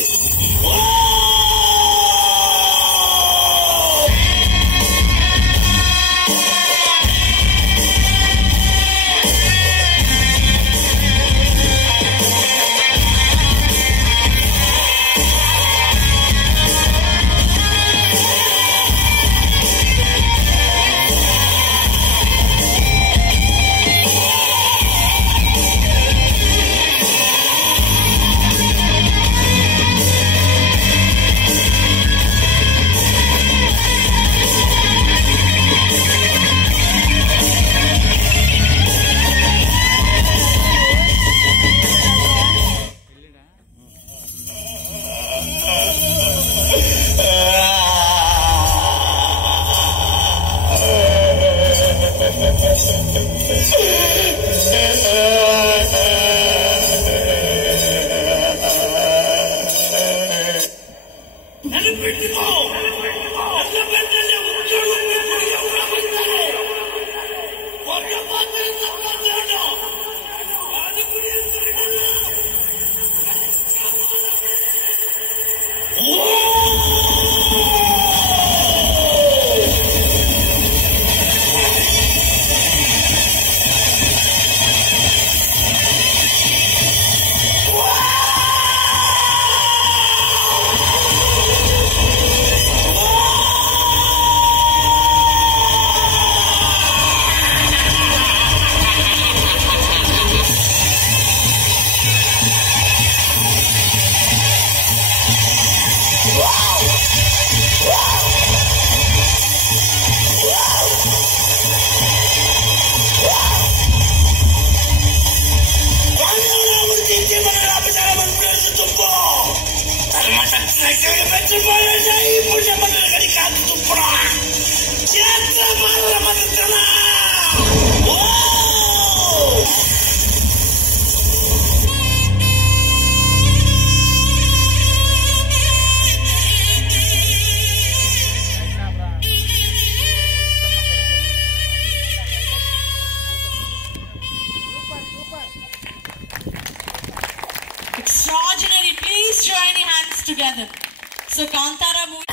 సో కాంతారా మూవీ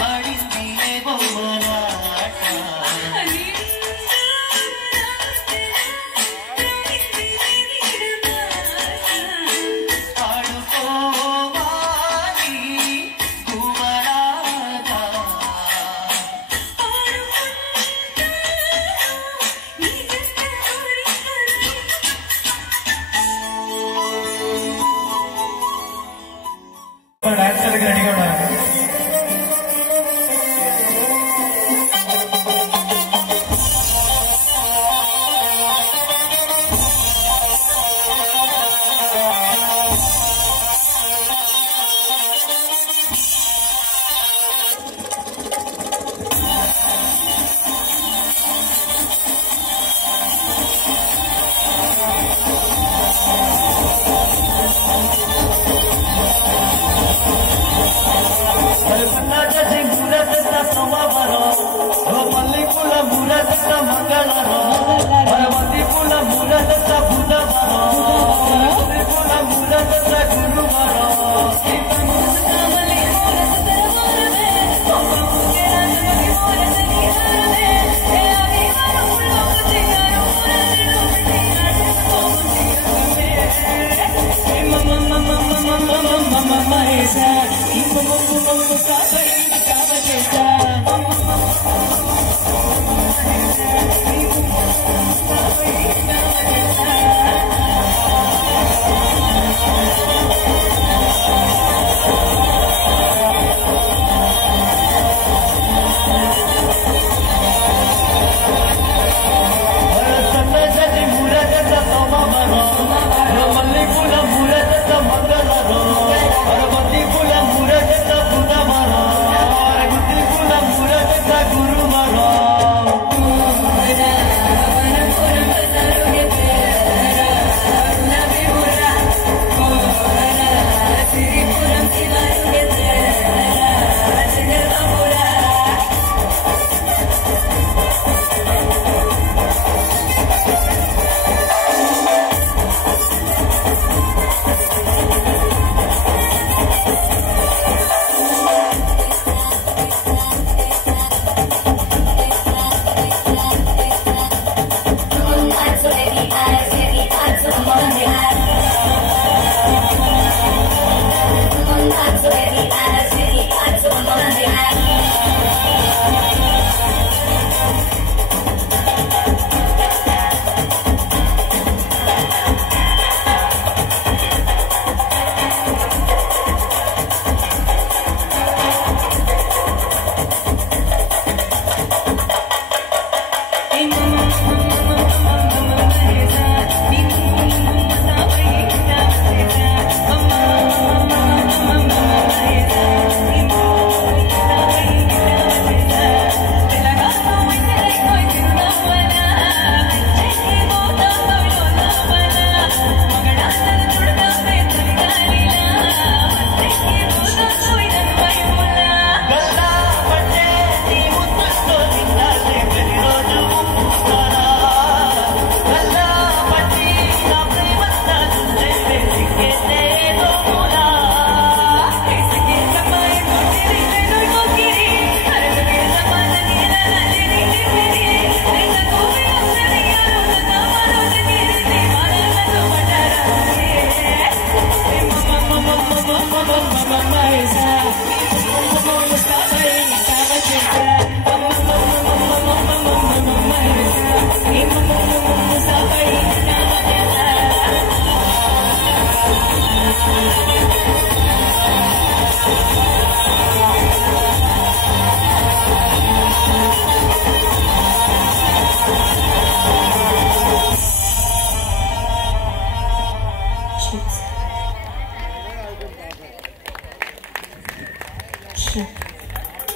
ఆడింది బొమ్మలాట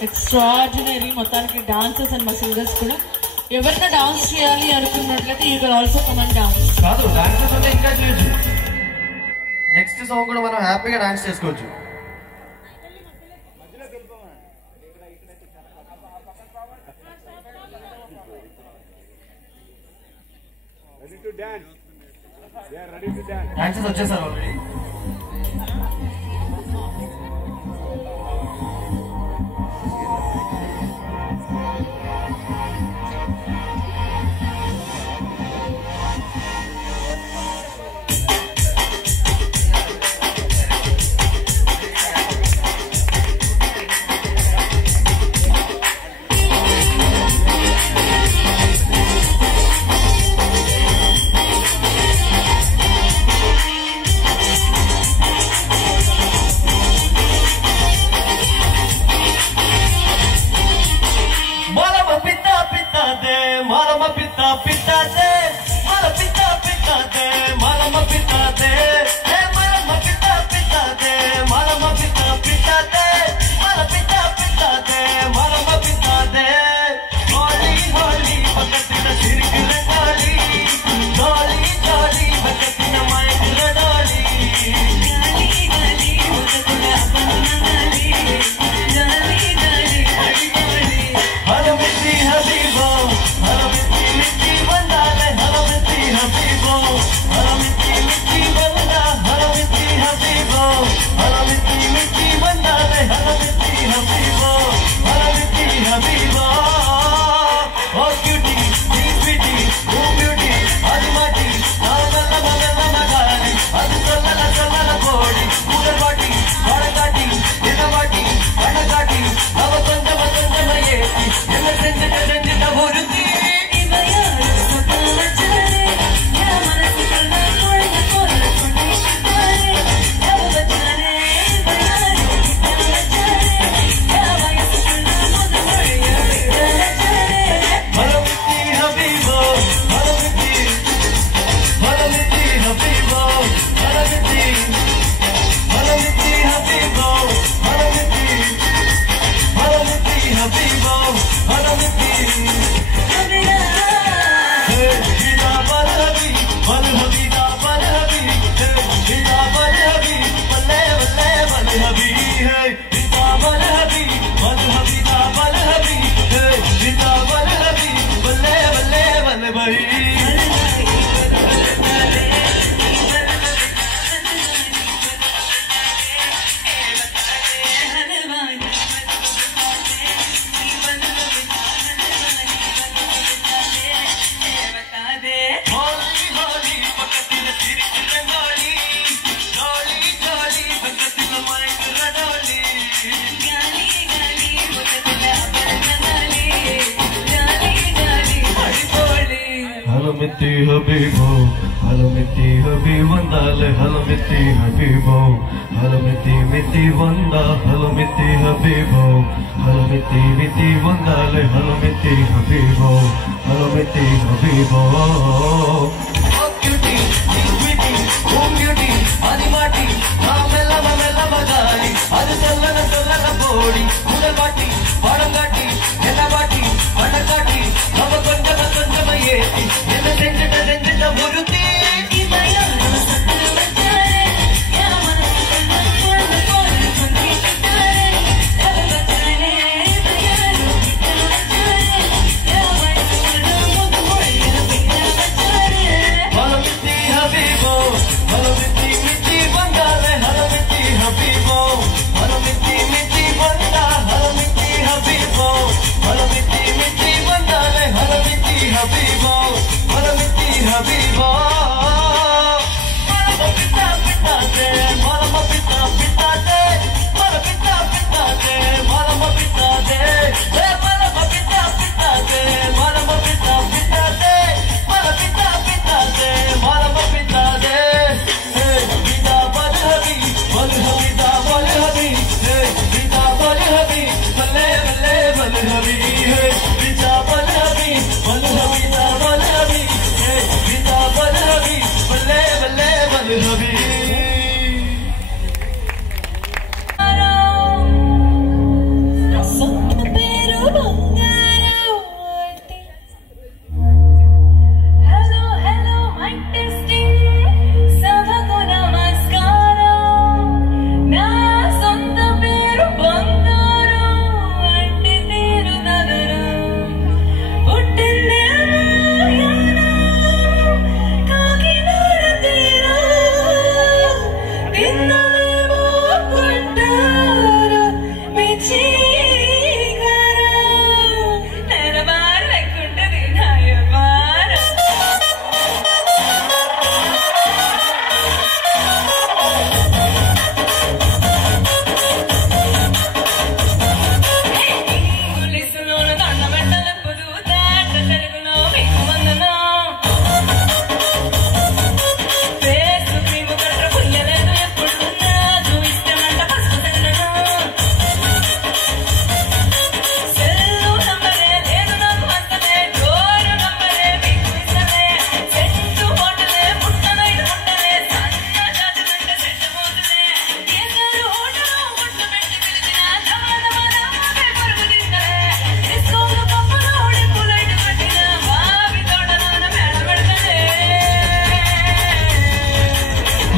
ఎక్స్ట్రాడినరీ. మొత్తానికి డాన్సర్స్ అండ్ మా సింగర్స్ కూడా ఎవరైనా డాన్స్ చేయాలి అనుకున్నట్లయితే you can also come and dance. కాదు డాన్సర్స్ అంటే ఇంకా చేయొచ్చు. నెక్స్ట్ సాంగ్ కూడా మనం హ్యాపీగా డాన్స్ చేసుకోవచ్చు. డాన్సర్స్ వచ్చేసారు already. Habibo, hello Mitti Habibandale, hello Mitti Habibo, hello Mitti Vanda, hello Mitti Habibo, hello Mitti Vandale, hello Mitti Habibo, hello Mitti Habibo. Oh beauty, beauty, oh beauty, adi mati, mela magali, adi sollana bodi, mudal bati, padam gati, ella bati, padakati, nava konjama yeti.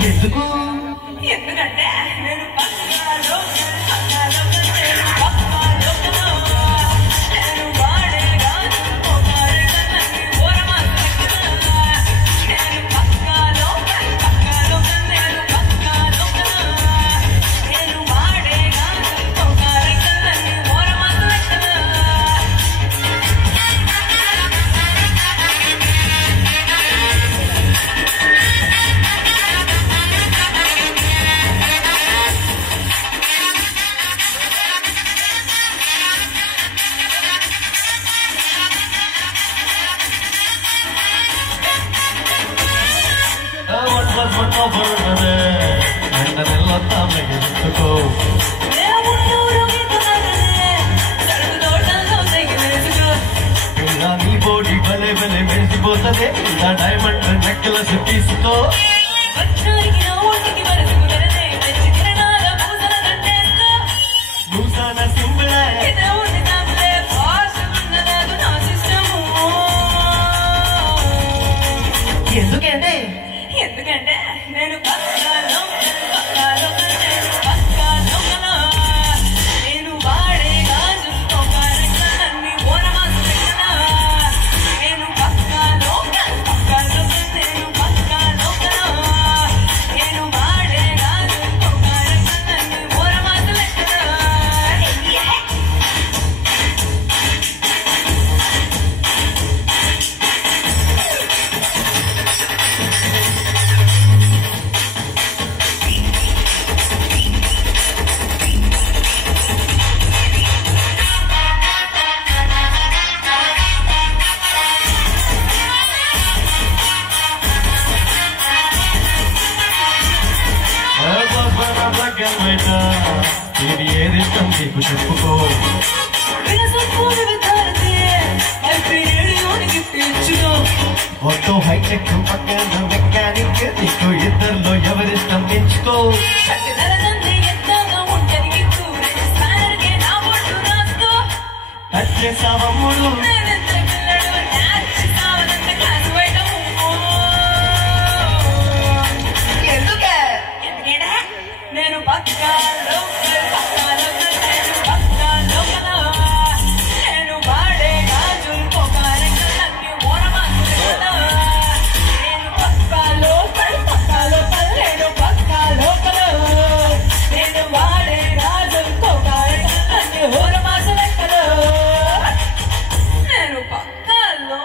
ఎందుకు ఎందుకంటే నేను నీ బోడి భలే భలే మెరిసిపోతుంది నా డైమండ్ నెక్లెస్ తీసుకో నువ్వు సింబులే ఎందుకంటే ఎందుకంటే నేను నేను వాడే గాజు నన్ను ఓరమాసు నేను పక్కాలో నేను పక్కాలో నేను వాడే గాజు నన్ను ఓరమాసు ఇది ఏది ఇష్టం నీకు చెప్పుకో మొత్తం హైటెక్ పక్కన మెకానిక్ నీకు ఇద్దరిలో ఎవరిష్టం ఎంచుకో టచ్ చేసావమ్ముడు నేను పక్కాలో నేను వాడే గాజు నన్ను ఓరమాసు నేను పక్కాలో నేను పక్కాలో నేను వాడే గాజు నన్ను ఓరమాసు నేను పక్కాలో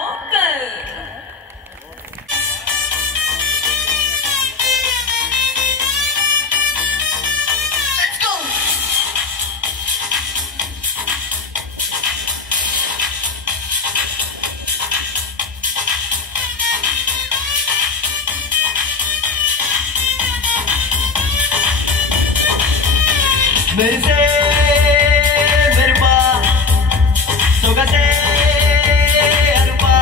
మెరిసే మెరుపా సొగసే అరుపా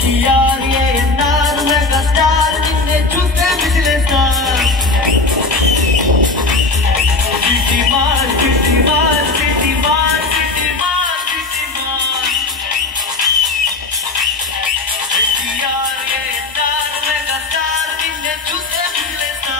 ఎన్టీఆర్ ఏఎన్ఆర్ మెగాస్టార్ నిన్నే చూస్తే మిసిలేస్తా సిటీ మార్ సిటీ మార్ సిటీ మార్ సిటీ మార్ సిటీ మార్ ఎన్టీఆర్ ఏఎన్ఆర్ మెగాస్టార్ నిన్నే చూస్తే మిసిలేస్తా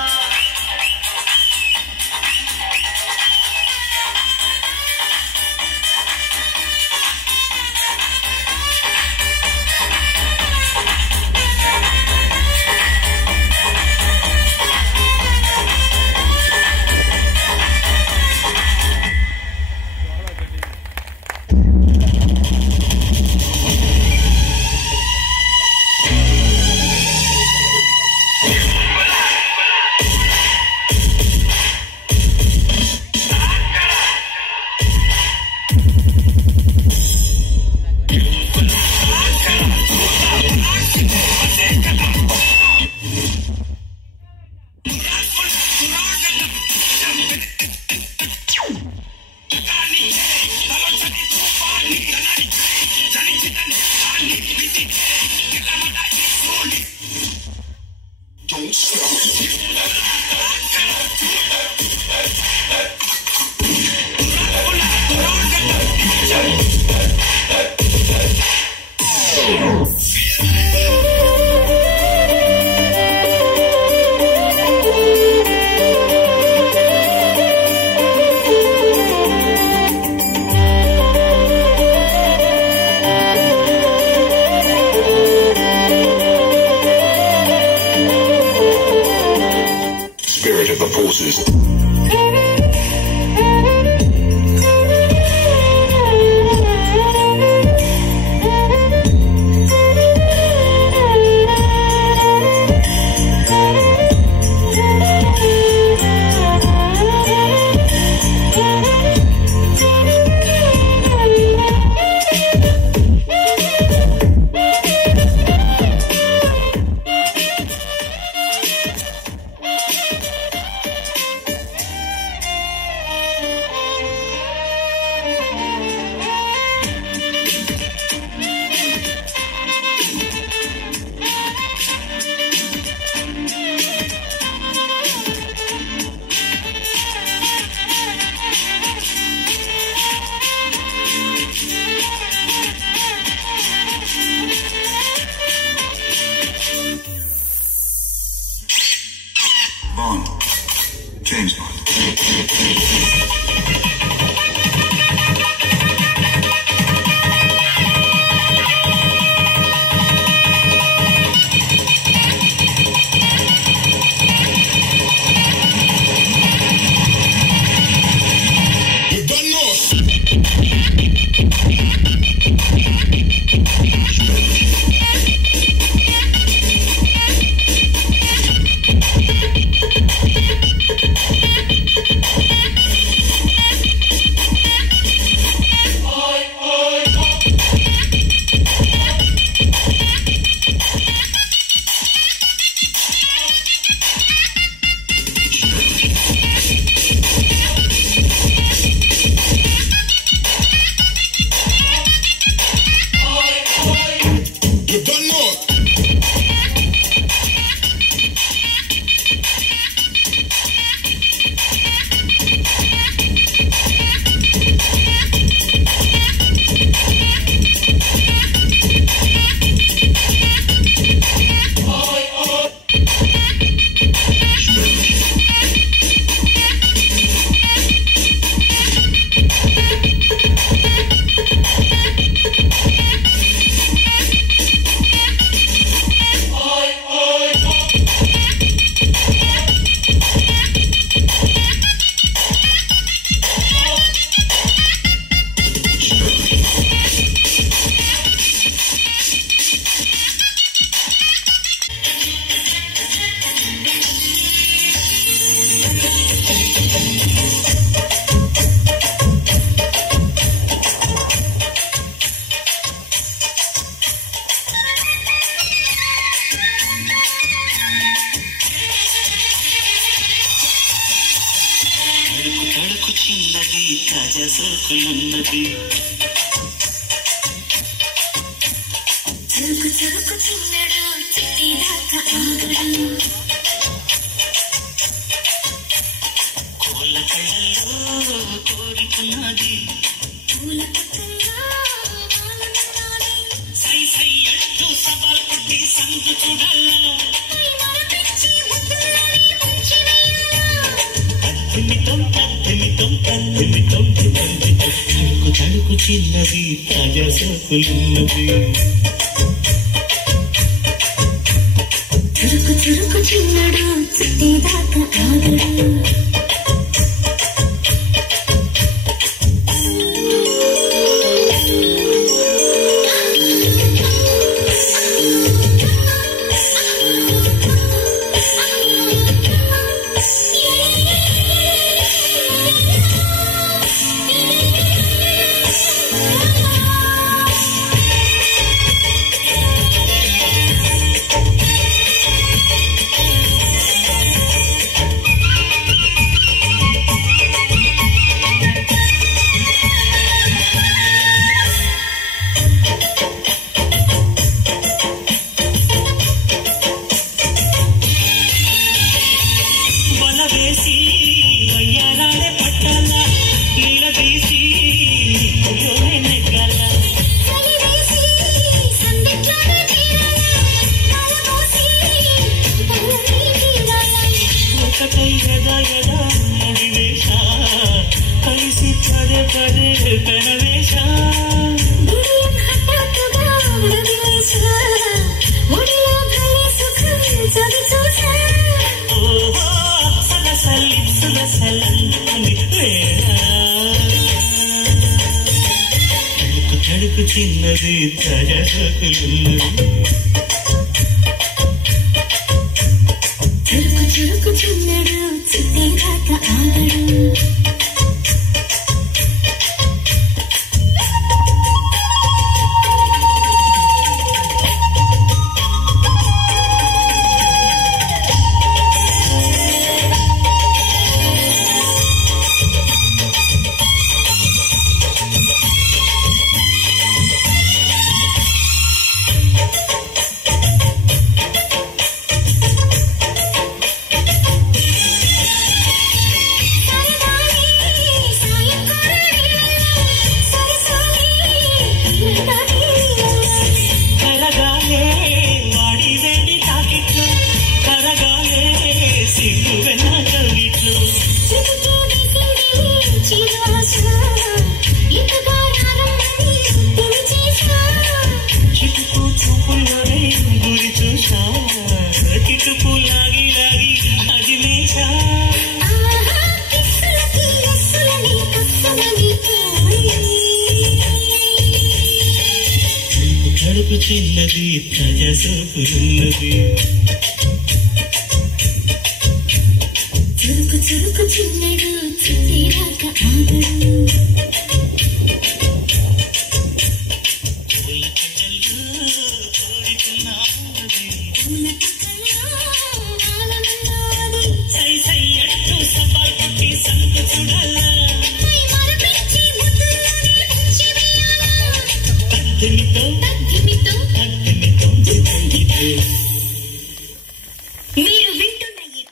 తాజా సరుకులున్నది చురుకు చిన్నడు చిట్టిదాకా ఆగడు కోళ్ళ కళ్ళల్లో కోరికున్నది పూల పక్కల్లో వాలనున్నది సై సై అంటూ సవాల్ కొట్టి సందు చూడల్లా మరపించి ముద్దులని ముంచి తడుకు తడుకు చిన్నది తాజా సోకులున్నది చురుకు చురుకు చిన్నడు చిట్టిదాకా ఆగడు చిన్నది తాజా సోకులున్నది చురుకు చురుకు చిన్నడు చిట్టిదాకా ఆగడు చిన్నది తాజా సోకులున్నది చురుకు చురుకు చిన్నడు చిట్టిదాకా ఆగడు మీరు వింటున్న ఈ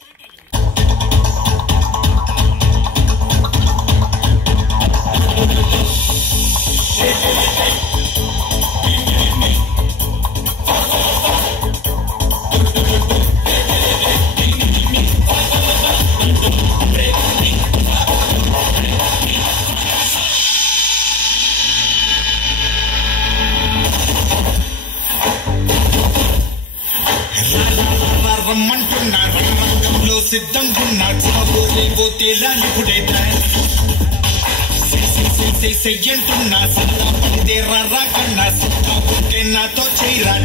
రమ్మంటున్నారు రంగంలో సిద్ధంగున్నాడు చాబోతే లాలిపుడే చెయ్యంటున్నా సత్తా పడితే రా కన్నా సత్తా ఉంటే నాతో చేయరా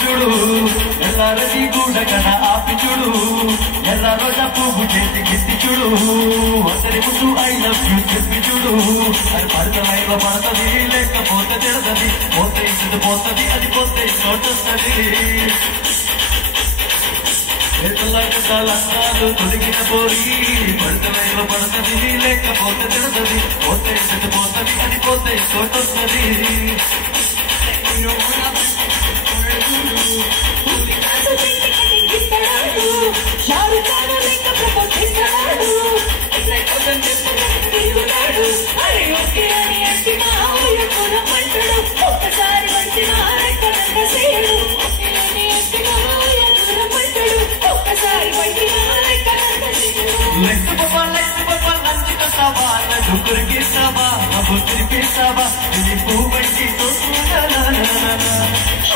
చూడు ఎల్లారది గూడగన ఆపి చూడు ఎల్ల రోజా పువ్వు చేతికిత్తి చూడు ఒకరి ముందు ఐ లవ్ యూ చెప్పి చూడు అది పడతమైవ పడతది లేకపోతే తిడతది పోతే ఇటు పోతుంది అది పోతే చోటొస్తుంది ఎట్లాంటాలు తొలగిన పోరి పడతమైవ పడతది లేకపోతే తిడతది పోతే ఇటు పోతుంది అది పోతే చోటొస్తుంది ఒక్కసారి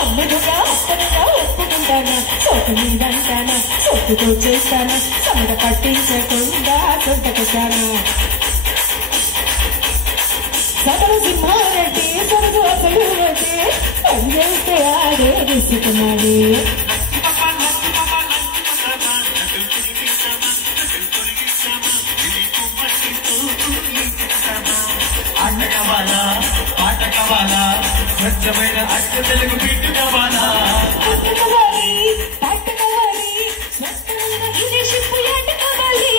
అమ్మడుగా అత్తనుగా ఒప్పుకుంటానా సోకు మీదంటానా సోకుతో చేస్తానా సమట పట్టించకుండా సొంతకొచ్చానా సకల సింహారెడ్డి సరుగు అసలు అంటే పనిచేస్తే ఆడే తీసుకున్నాడు ఆట కావాలా పాట కావాలా స్వచ్ఛమైన అక్క తెలుగు బిడ్డ కావాలా ఆట కావాలి పాట కావాలి స్వచ్ఛమైన విదేశీ పుయాట కావాలి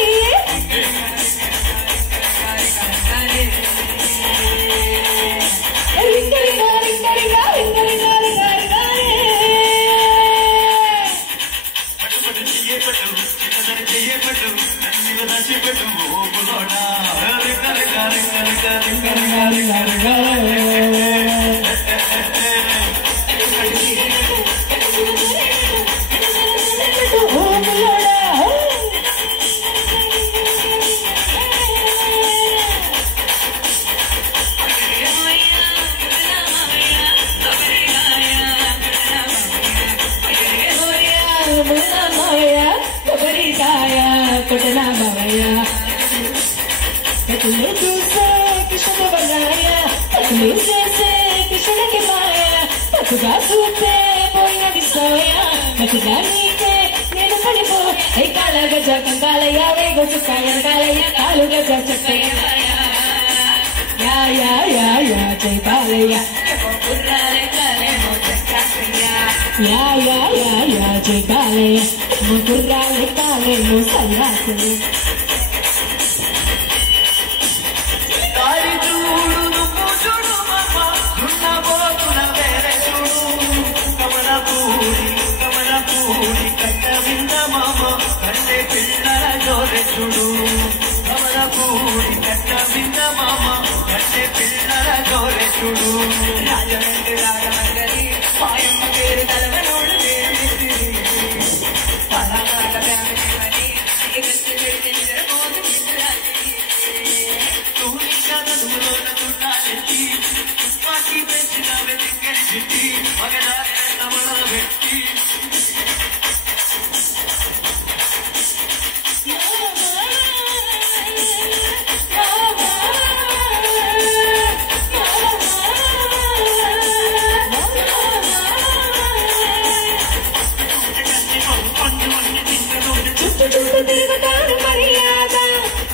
రింగరింగా రింగరింగా రింగరింగా రింగరింగా చెయ్యబట్టు నన్ను నచ్చిపెట్టు ఓపులోడా రింగ రింగ రింగ రింగ రింగ రింగ రింగ నేను పడిపో కాల గజ కంకాలయ్య వేగ చుక్కాయ కాలయ్య కాలు గజ చక్కయ్య యా యా యా యా జై Balayya yeah yeah yeah yeah జై బాలయ్య ముగ్గురాలే కాలేమో సల్లాసలు చూడు కమల పూడి కట్ట విన్న మామ కట్టే పిల్లల జోరే చూడు రాజమండ్రి రాజమండ్రి పాయమ్మ పేరు తలవనోడు తుపాకి పెంచిన వెతిక్కడి చిట్టి మగదారి తమల వ్యక్తి తిరుగుతాడు మర్యాద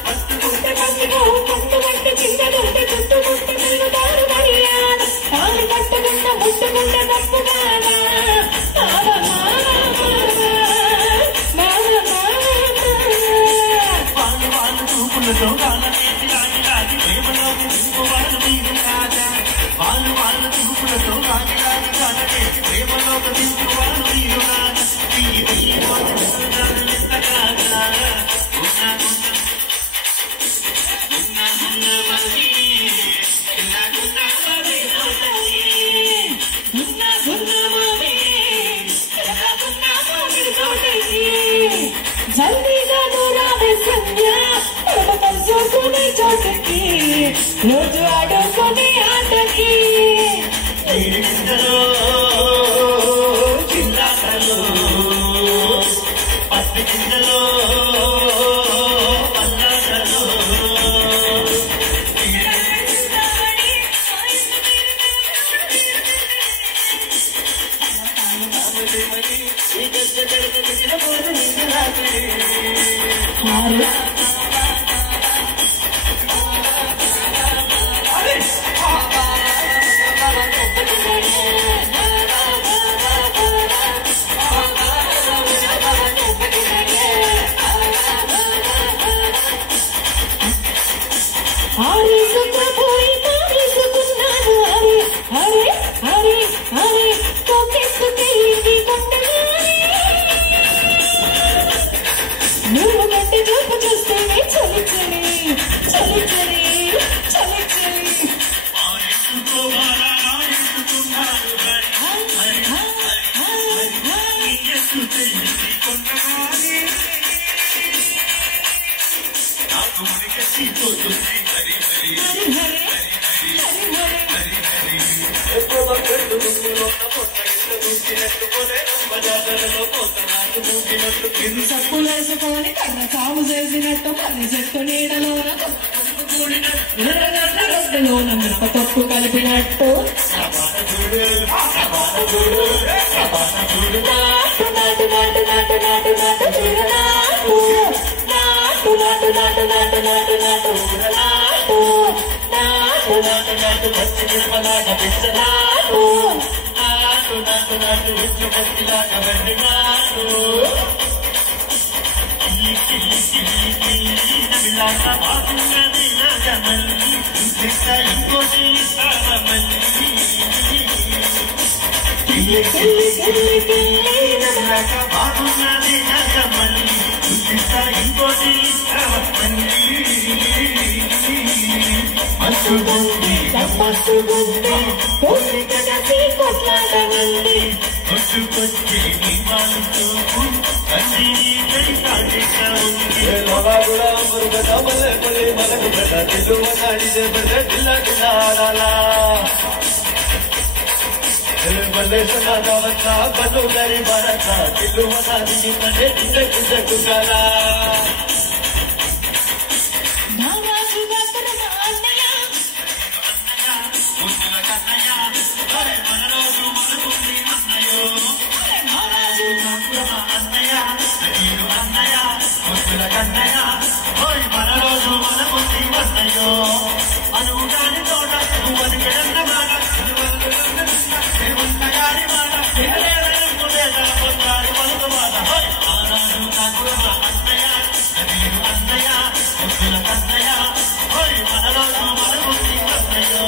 పట్టుకుంటే పండుగ పట్టుకుంటే చింతకుంటే చుట్టుకుంటే తిరుగుతాడు మర్యాద తాను పట్టుకుంటే ముట్టుకుంటే తప్పుగానా వాళ్ళు చూపులతో కాలనేది రాని రాని ప్రేమలోకి దింపువాడు నీరు కాదా వాళ్ళు చూపులతో రాని రాని కాలనేది ప్రేమలోకి దింపువాడు నీరు కాదా గున్న గున్న రోజు ఆడుకునే ఆటకి చిన్నాకలు పత్తి గింజలో పన్నాకలు నువ్వు గట్టి చూపు చూస్తేనే చలి చలి చలి చలి చలి చలి సప్పులేసుకొని కర్ర సాగు చేసినట్టు పని చెట్టు నీడలోన రొట్టెలోన మిరప తప్పు కలిపినట్టు నాటు నాటు నాటు నాటు నాటు నాటు నాటు నాటు నాటు నాటు నాటు నాటు నాటు నాటు నాటు నాటు నాటు పచ్చి మిరపలాగా పిచ్చ నాటు నాటు నాటు నాటు ఉచ్చు పచ్చిలాగా వెండి నాటు బాగున్నది నాగమల్లి ఇంకోటి ఇస్తామల్లి బాగున్నది నాగమల్లి ఇంకోటి ఇస్తామల్లి మస్తుగుంది మస్తుగుంది కోరిక కసి కొట్లాడవండి కొట్టుకొచ్చి నీ వాళ్ళతో కందిని కడిసాడిగా ఉంది లోబాగుడా మురుగ దమలే పలే మనకు ప్రద దిల్లు మనాడిదే బలే దిల్లా దిల్లారాలా దిల్ బలే సనాదవన్నా బను గరి బరకా దిల్లు మనాడిది బలే దిల్లు దిల్లుగాలా నారాజు గతరమ అన్నయ్య ముద్దుల కన్నయ్య హరే మనరోజు మనకుంది అన్నయ్యో నారాజు గతరమ అన్నయ్య నీరు అన్నయ్య ముద్దుల కన్నయ్య హోయ్ మనరోజు మనకుంది అన్నయ్యో అనుగాని తోట నువ్వని కెడన్న మాట నువ్వన్నగారి మాట పొందాడి పలుకు మాట నారాజు గతరమ అన్నయ్య నీరు అన్నయ్య ముద్దుల కన్నయ్య హోయ్ మనరోజు మనకుంది అన్నయ్యో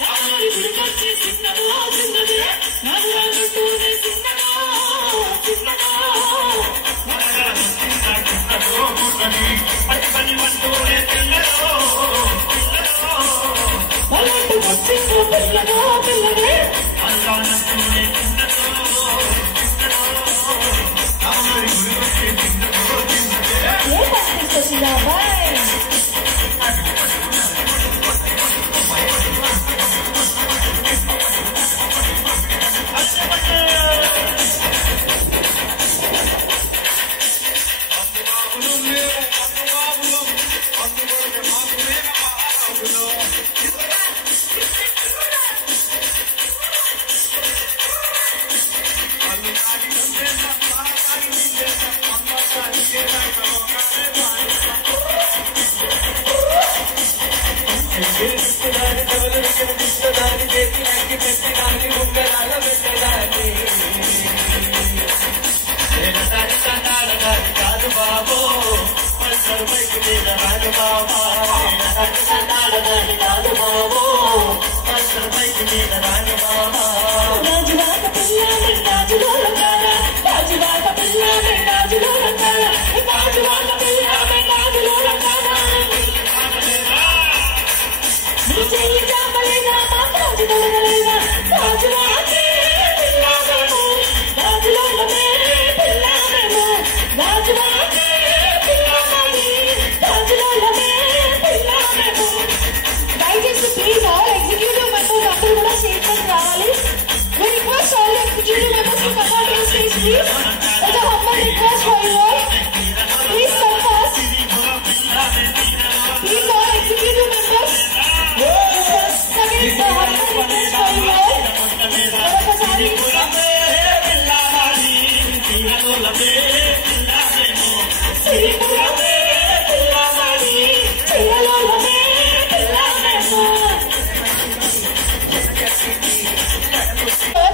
నా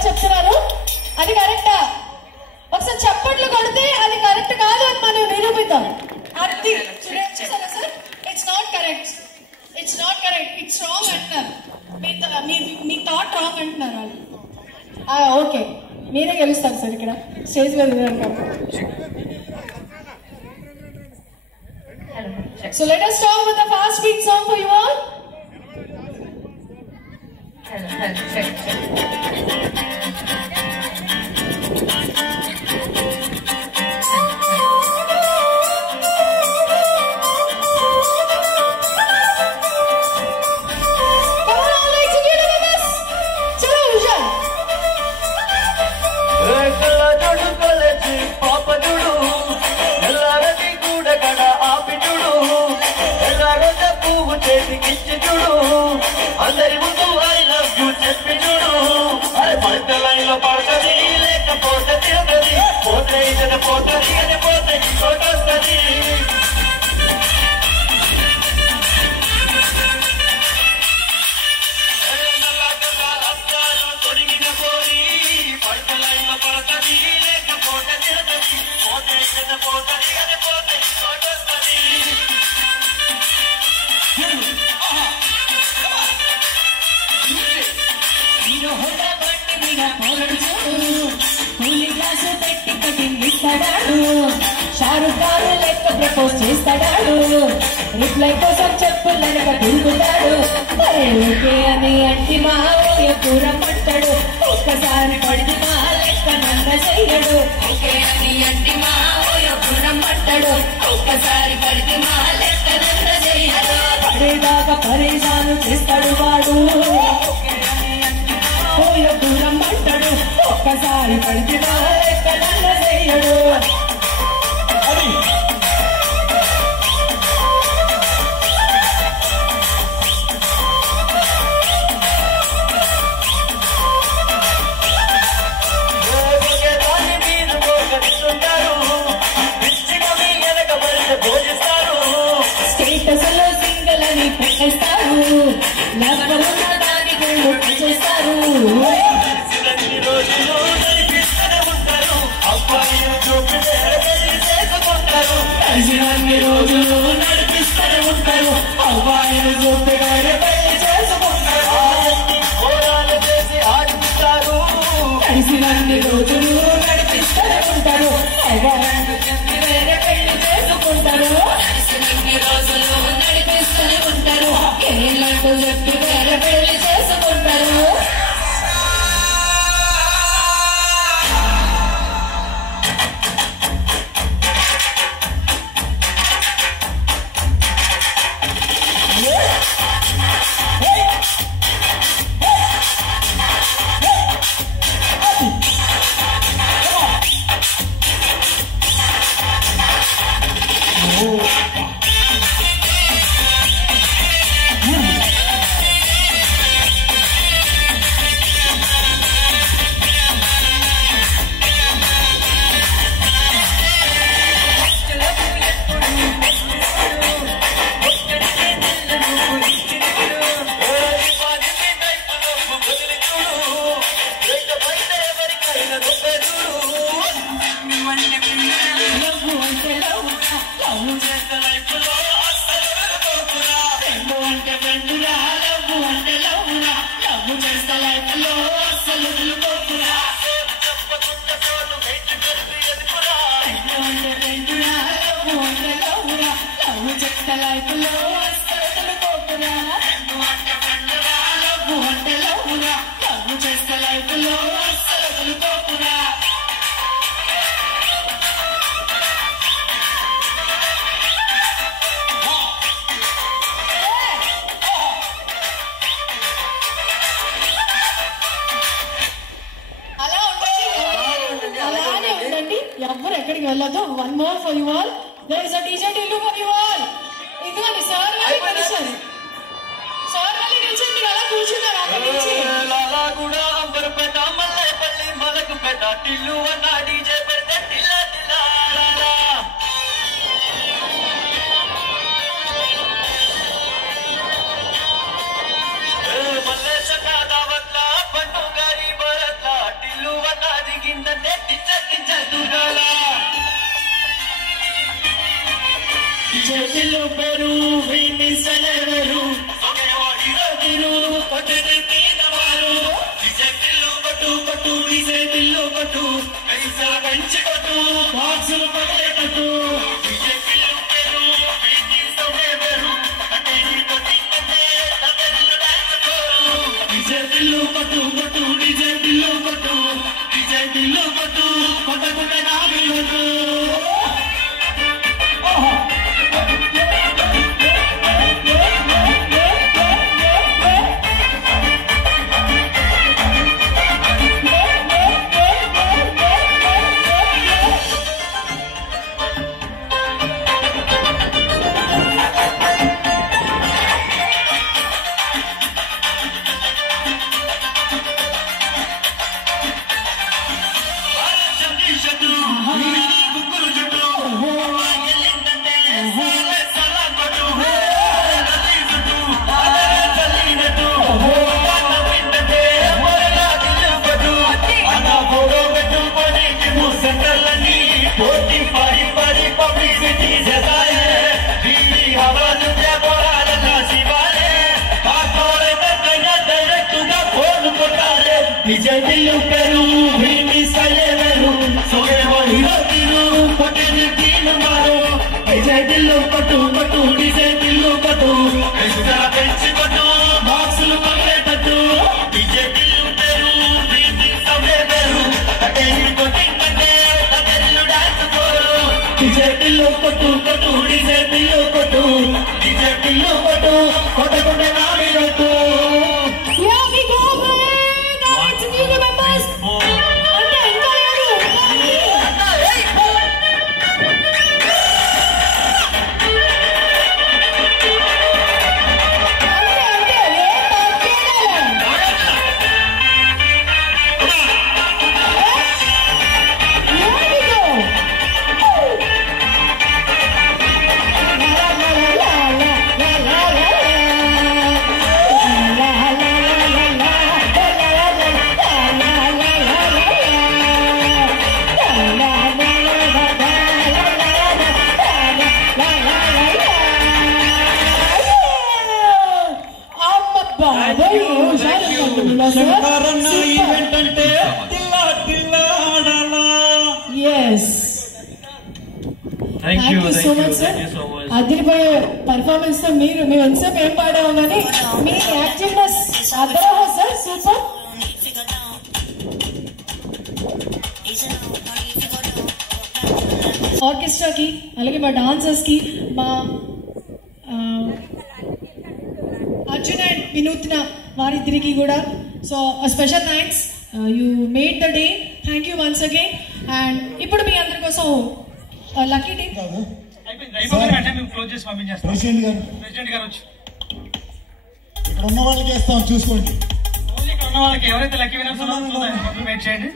చెప్తున్నారు అది కరెక్టా? ఒకసారి చప్పట్లు కొడితే అది కరెక్ట్ కాదు అని మనం నిరూపిద్దాం. అది చూసారా sir? It's not correct, it's not correct, it's wrong అంటున్నారు. మీ థాట్ రాంగ్ అంటున్నారు వాళ్ళు. ఓకే, మీరే గెలుస్తారు సార్ ఇక్కడ స్టేజ్ మీద ఉన్నారు. So let us start with the fast beat song for you all. అందరి ముందు ఐ లవ్ యూ చెప్పి చూడు. అరే పడత లైన్లో పడతది, లేకపోతే తిరగది, పోతే ఇతను పోతుంది, అని పోతే కొట్టొస్తుంది. తొడిగిన పోయి పడత లైన్లో పడతది, లేకపోతే తిరగది, పోతే ఇతను పోతుంది, అని పోతే కొట్టొస్తుంది. షారుఖ్ ఖాన్ లెక్క ప్రపోజ్ చేస్తాడాడు, రిప్లై కోసం చెప్పులనక తిరుగుతాడు. అరే ఓకే అని అంటి మా కూర పట్టాడు, ఒక్కసారి పడితే మా లెక్క నన్న చెయ్యడు. ఓకే అని అంటి మా కూర పట్టాడు, ఒక్కసారి పడితే మా లెక్క నన్న చెయ్యడు. పడేదాకా పరేషాను చేస్తాడు వాడు, దూరం పట్టాడు, ఒక్కసారి పడితే మా లెక్క నన్న చెయ్యడు. స్టేటస్లో సింగల్ అని పెట్టేస్తారు, నవ్వున్న దాని చేస్తారు. రోజులు అస్సలు వదులుకోకురా చెప్పకుండా తోలు వెయిట్ కలిపి ఎదుకురా రెండురా లవ్వు అంటే లవ్వురా లవ్వు చెత్త లైఫ్లో అస్సలు వదులుకోకురా లవ్వు అంటే లవ్వురా లవ్వు చెత్త లైఫ్లో అస్సలు వదులుకోకురా అలానే ఉండండి, ఎవ్వరు ఎక్కడికి వెళ్ళదు. One more for you all, there is a DJ Tillu for you all. ఇదిగోండి సార్ మళ్ళీ కలిసారు, సార్ మళ్ళీ కలిసింది అలా కూర్చున్నారు అక్కడి నుంచి. కూడా అంబరపేట మల్లెపల్లి మలకుపేట టిల్లు అన్న డీజే పెడితే టిల్లా టిల్లా మల్లేశ దావట్ల పండు గారి భరత్ల టిల్లు అన్న దిగిందంటే టిచ్చ టిచ్చ దుగాల జటిల్లు పేరు వీని సెలవరు హీరో కొట్టది తీనవారు జటిల్లు కొట్టు కొట్టు డీజే టిల్లు కొట్టు కైసా కంచి కొట్టు బాక్సులు పడేటట్టు జటిల్లు పేరు వీని సెలవరు కట్టది కొట్టిందంటే తమిళ డాన్స్ కోరు డీజే టిల్లు కొట్టు కొట్టు డీజే టిల్లు కొట్టు డీజే టిల్లు కొట్టు కొట్టకుండా నాగిలొట్టు విజయ్ దిల్లు పేరు భీమి సలేవరు సోగేవో హీరో తీరు కొట్టేది తీను మారు విజయ్ దిల్లు కొట్టు కొట్టు విజయ్ దిల్లు కొట్టు ఎక్స్ట్రా పెంచి కొట్టు బాక్సులు కొట్టేటట్టు విజయ్ దిల్లు పేరు భీమి సలేవరు కట్టేది కొట్టిందంటే తమిళ డాన్స్ కోరు విజయ్ దిల్లు కొట్టు కొట్టు విజయ్ దిల్లు కొట్టు విజయ్ దిల్లు కొట్టు కొట్టకుండా నామినట్టు అదిరిపోయే పర్ఫార్మెన్స్ తో మేము ఎంతసేపు ఏం పాడాము కానీ మీ యాక్టివ్నెస్ అదరహ సార్ సూపర్. ఆర్కెస్ట్రాకి అలాగే మా డాన్సర్స్ కి మా అర్జున్ అండ్ వినూత్న వారిద్దరికి కూడా so special thanks, you made the day. Thank you once again. And ఇప్పుడు మీ అందరి కోసం లక్కీ టీమ్ ప్రెసిడెంట్ గారు వచ్చి ఇక్కడ ఉన్న వాళ్ళకి వేస్తాం, చూసుకోండి. ఇక్కడ ఉన్న వాళ్ళకి ఎవరైతే లక్కీ వినర్స్ ఉన్నారో వెయిట్ చేయండి.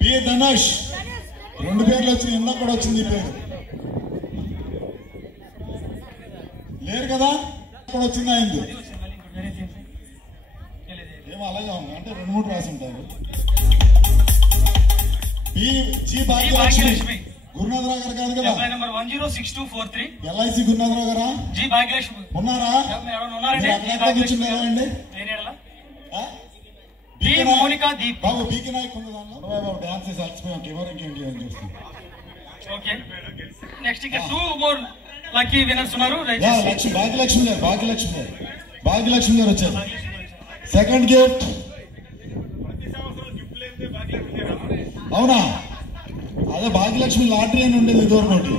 పి ధనుష్ 2 పేర్లు వచ్చింది, ఇందాక కూడా వచ్చింది ఈ పేరు. లేరు కదా, కూడా వచ్చింది అయింది. ఏమో అలాగే ఉంది, అంటే 2-3 రాసి ఉంటారు. జి భాగ్యలక్ష్మి గురునాథరావు గారు కాదు కదా, నెంబర్ 106243 ఎల్ఐసి గురునాథరావు గారా? జి భాగ్యలక్ష్మి ఉన్నారా? ఉన్నారండి. కూర్చున్నారా అండి? మౌనిక దీప్. బాబు బీకి నాయక్ ఉంది దానిలో బాబు డాన్స్ చేసి అలసిపోయాం ఎవరికి ఏంటి అని చూస్తాం. ఓకే నెక్స్ట్ ఇంకా 2 more లక్కీ విన్నర్స్ ఉన్నారు. భాగ్యలక్ష్మి గారు వచ్చారు. సెకండ్ గిఫ్ట్ అవునా? అదే భాగ్యలక్ష్మి లాటరీ అని ఉండేది దూరం ఒకటి.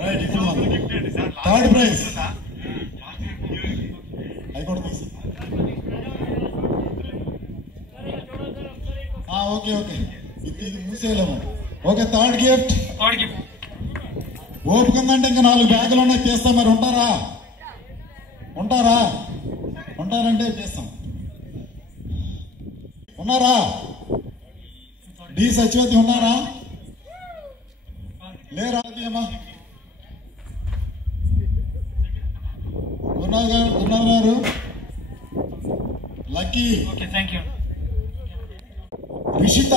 రైట్ ఇప్పుడు థర్డ్ ప్రైజ్ అవి కూడా తీసి ఓకే ఇది మూసేయలేము. ఓకే థర్డ్ గిఫ్ట్ ఓపిక ఉందంటే ఇంకా 4 బ్యాగులు ఉన్నాయి తీస్తాం. మరి ఉంటారంటే చేస్తాం. ఉన్నారా? డి సచివతి ఉన్నారా? లేరా? అమ్మా గురునాథ్ గారు lucky. Okay thank you. Rishitha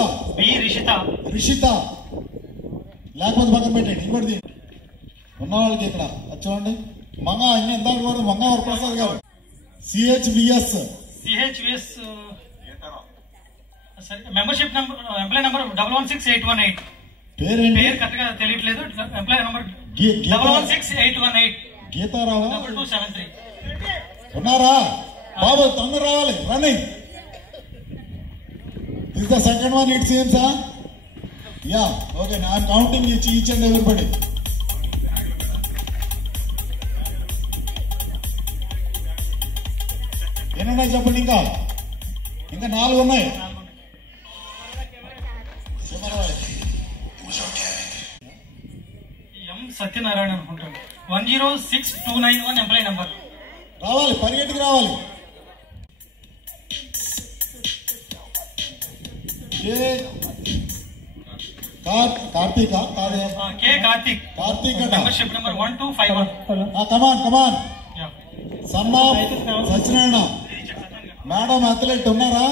లేకపోతే పక్కన పెట్టండి. ఇంకోటి ఉన్న వాళ్ళకి ఇక్కడ చూడండి. మంగ ప్రసాద్ గారు సిహెచ్విఎస్ మెంబర్షిప్ నెంబర్ ఎంప్లాయ్ నెంబర్ 116818. పేరు కరెక్ట్ గా తెలియట్లేదు. Employee number 116818. గీతారావు 2273. ఉన్నారా బాబు? తొందర రావాలి. Running this the second one it seems. Yeah okay I'm counting each and everybody. ఎన్నున్నాయి చెప్పండి? ఇంకా 4 ఉన్నాయి. సత్యనారాయణ అనుకుంటాను. 106291 ఎంప్లాయ్ నెంబర్. రావాలి, పరిగెట్టుకు రావాలి. Karthik membership number 1251. Come on Sanna Satyanarayana madam athlete ఉన్నారా?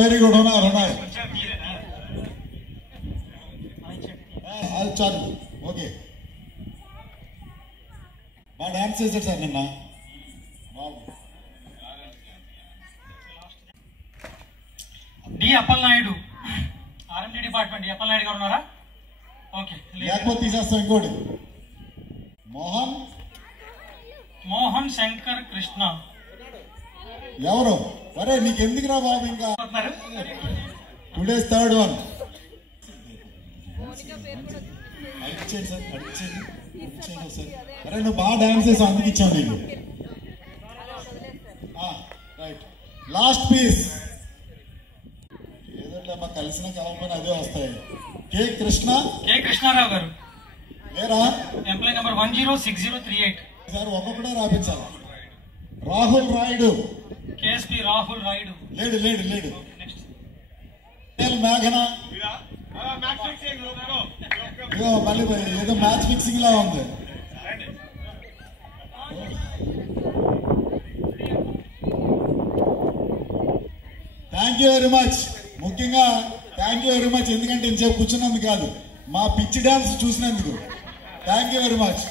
వెరీ గుడ్ ఉన్నారు. చాలు ఓకే. బాగా డాన్స్ చేశాడు సార్ నిన్న. D Appalanaidu RMD department. Appalanaidu గారు ఉన్నారా? ఓకే లేకపోతే తీసేస్తాం. ఇంకోటి మోహన్ శంకర్ కృష్ణ. ఎవరు? అరే నీకు ఎందుకు రా బాబు? ఇంకా టుడేస్ థర్డ్ వన్. అరే నువ్వు బాగా డాన్స్ చేసావు అందుకు ఇచ్చావు నీకు. Right last piece. ఏదంటే మాకు కలిసిన కలపని అదే వస్తాయి. కే కృష్ణారావు గారు లేరా? Employee number 106038. సార్ ఒక్కొక్కడే రాపించాలి. రాహుల్ రాయుడు. కేఎస్పి రాహుల్ రాయుడు లేడు. మేఘన మళ్ళీ ఏదో మ్యాచ్ ఫిక్సింగ్ లా ఉంది. Thank you very much. ముఖ్యంగా థ్యాంక్ యూ వెరీ మచ్. ఎందుకంటే ఇంతసేపు కూర్చున్నందుకు కాదు, మా పిచ్చి డాన్స్ చూసినందుకు థ్యాంక్ యూ వెరీ మచ్.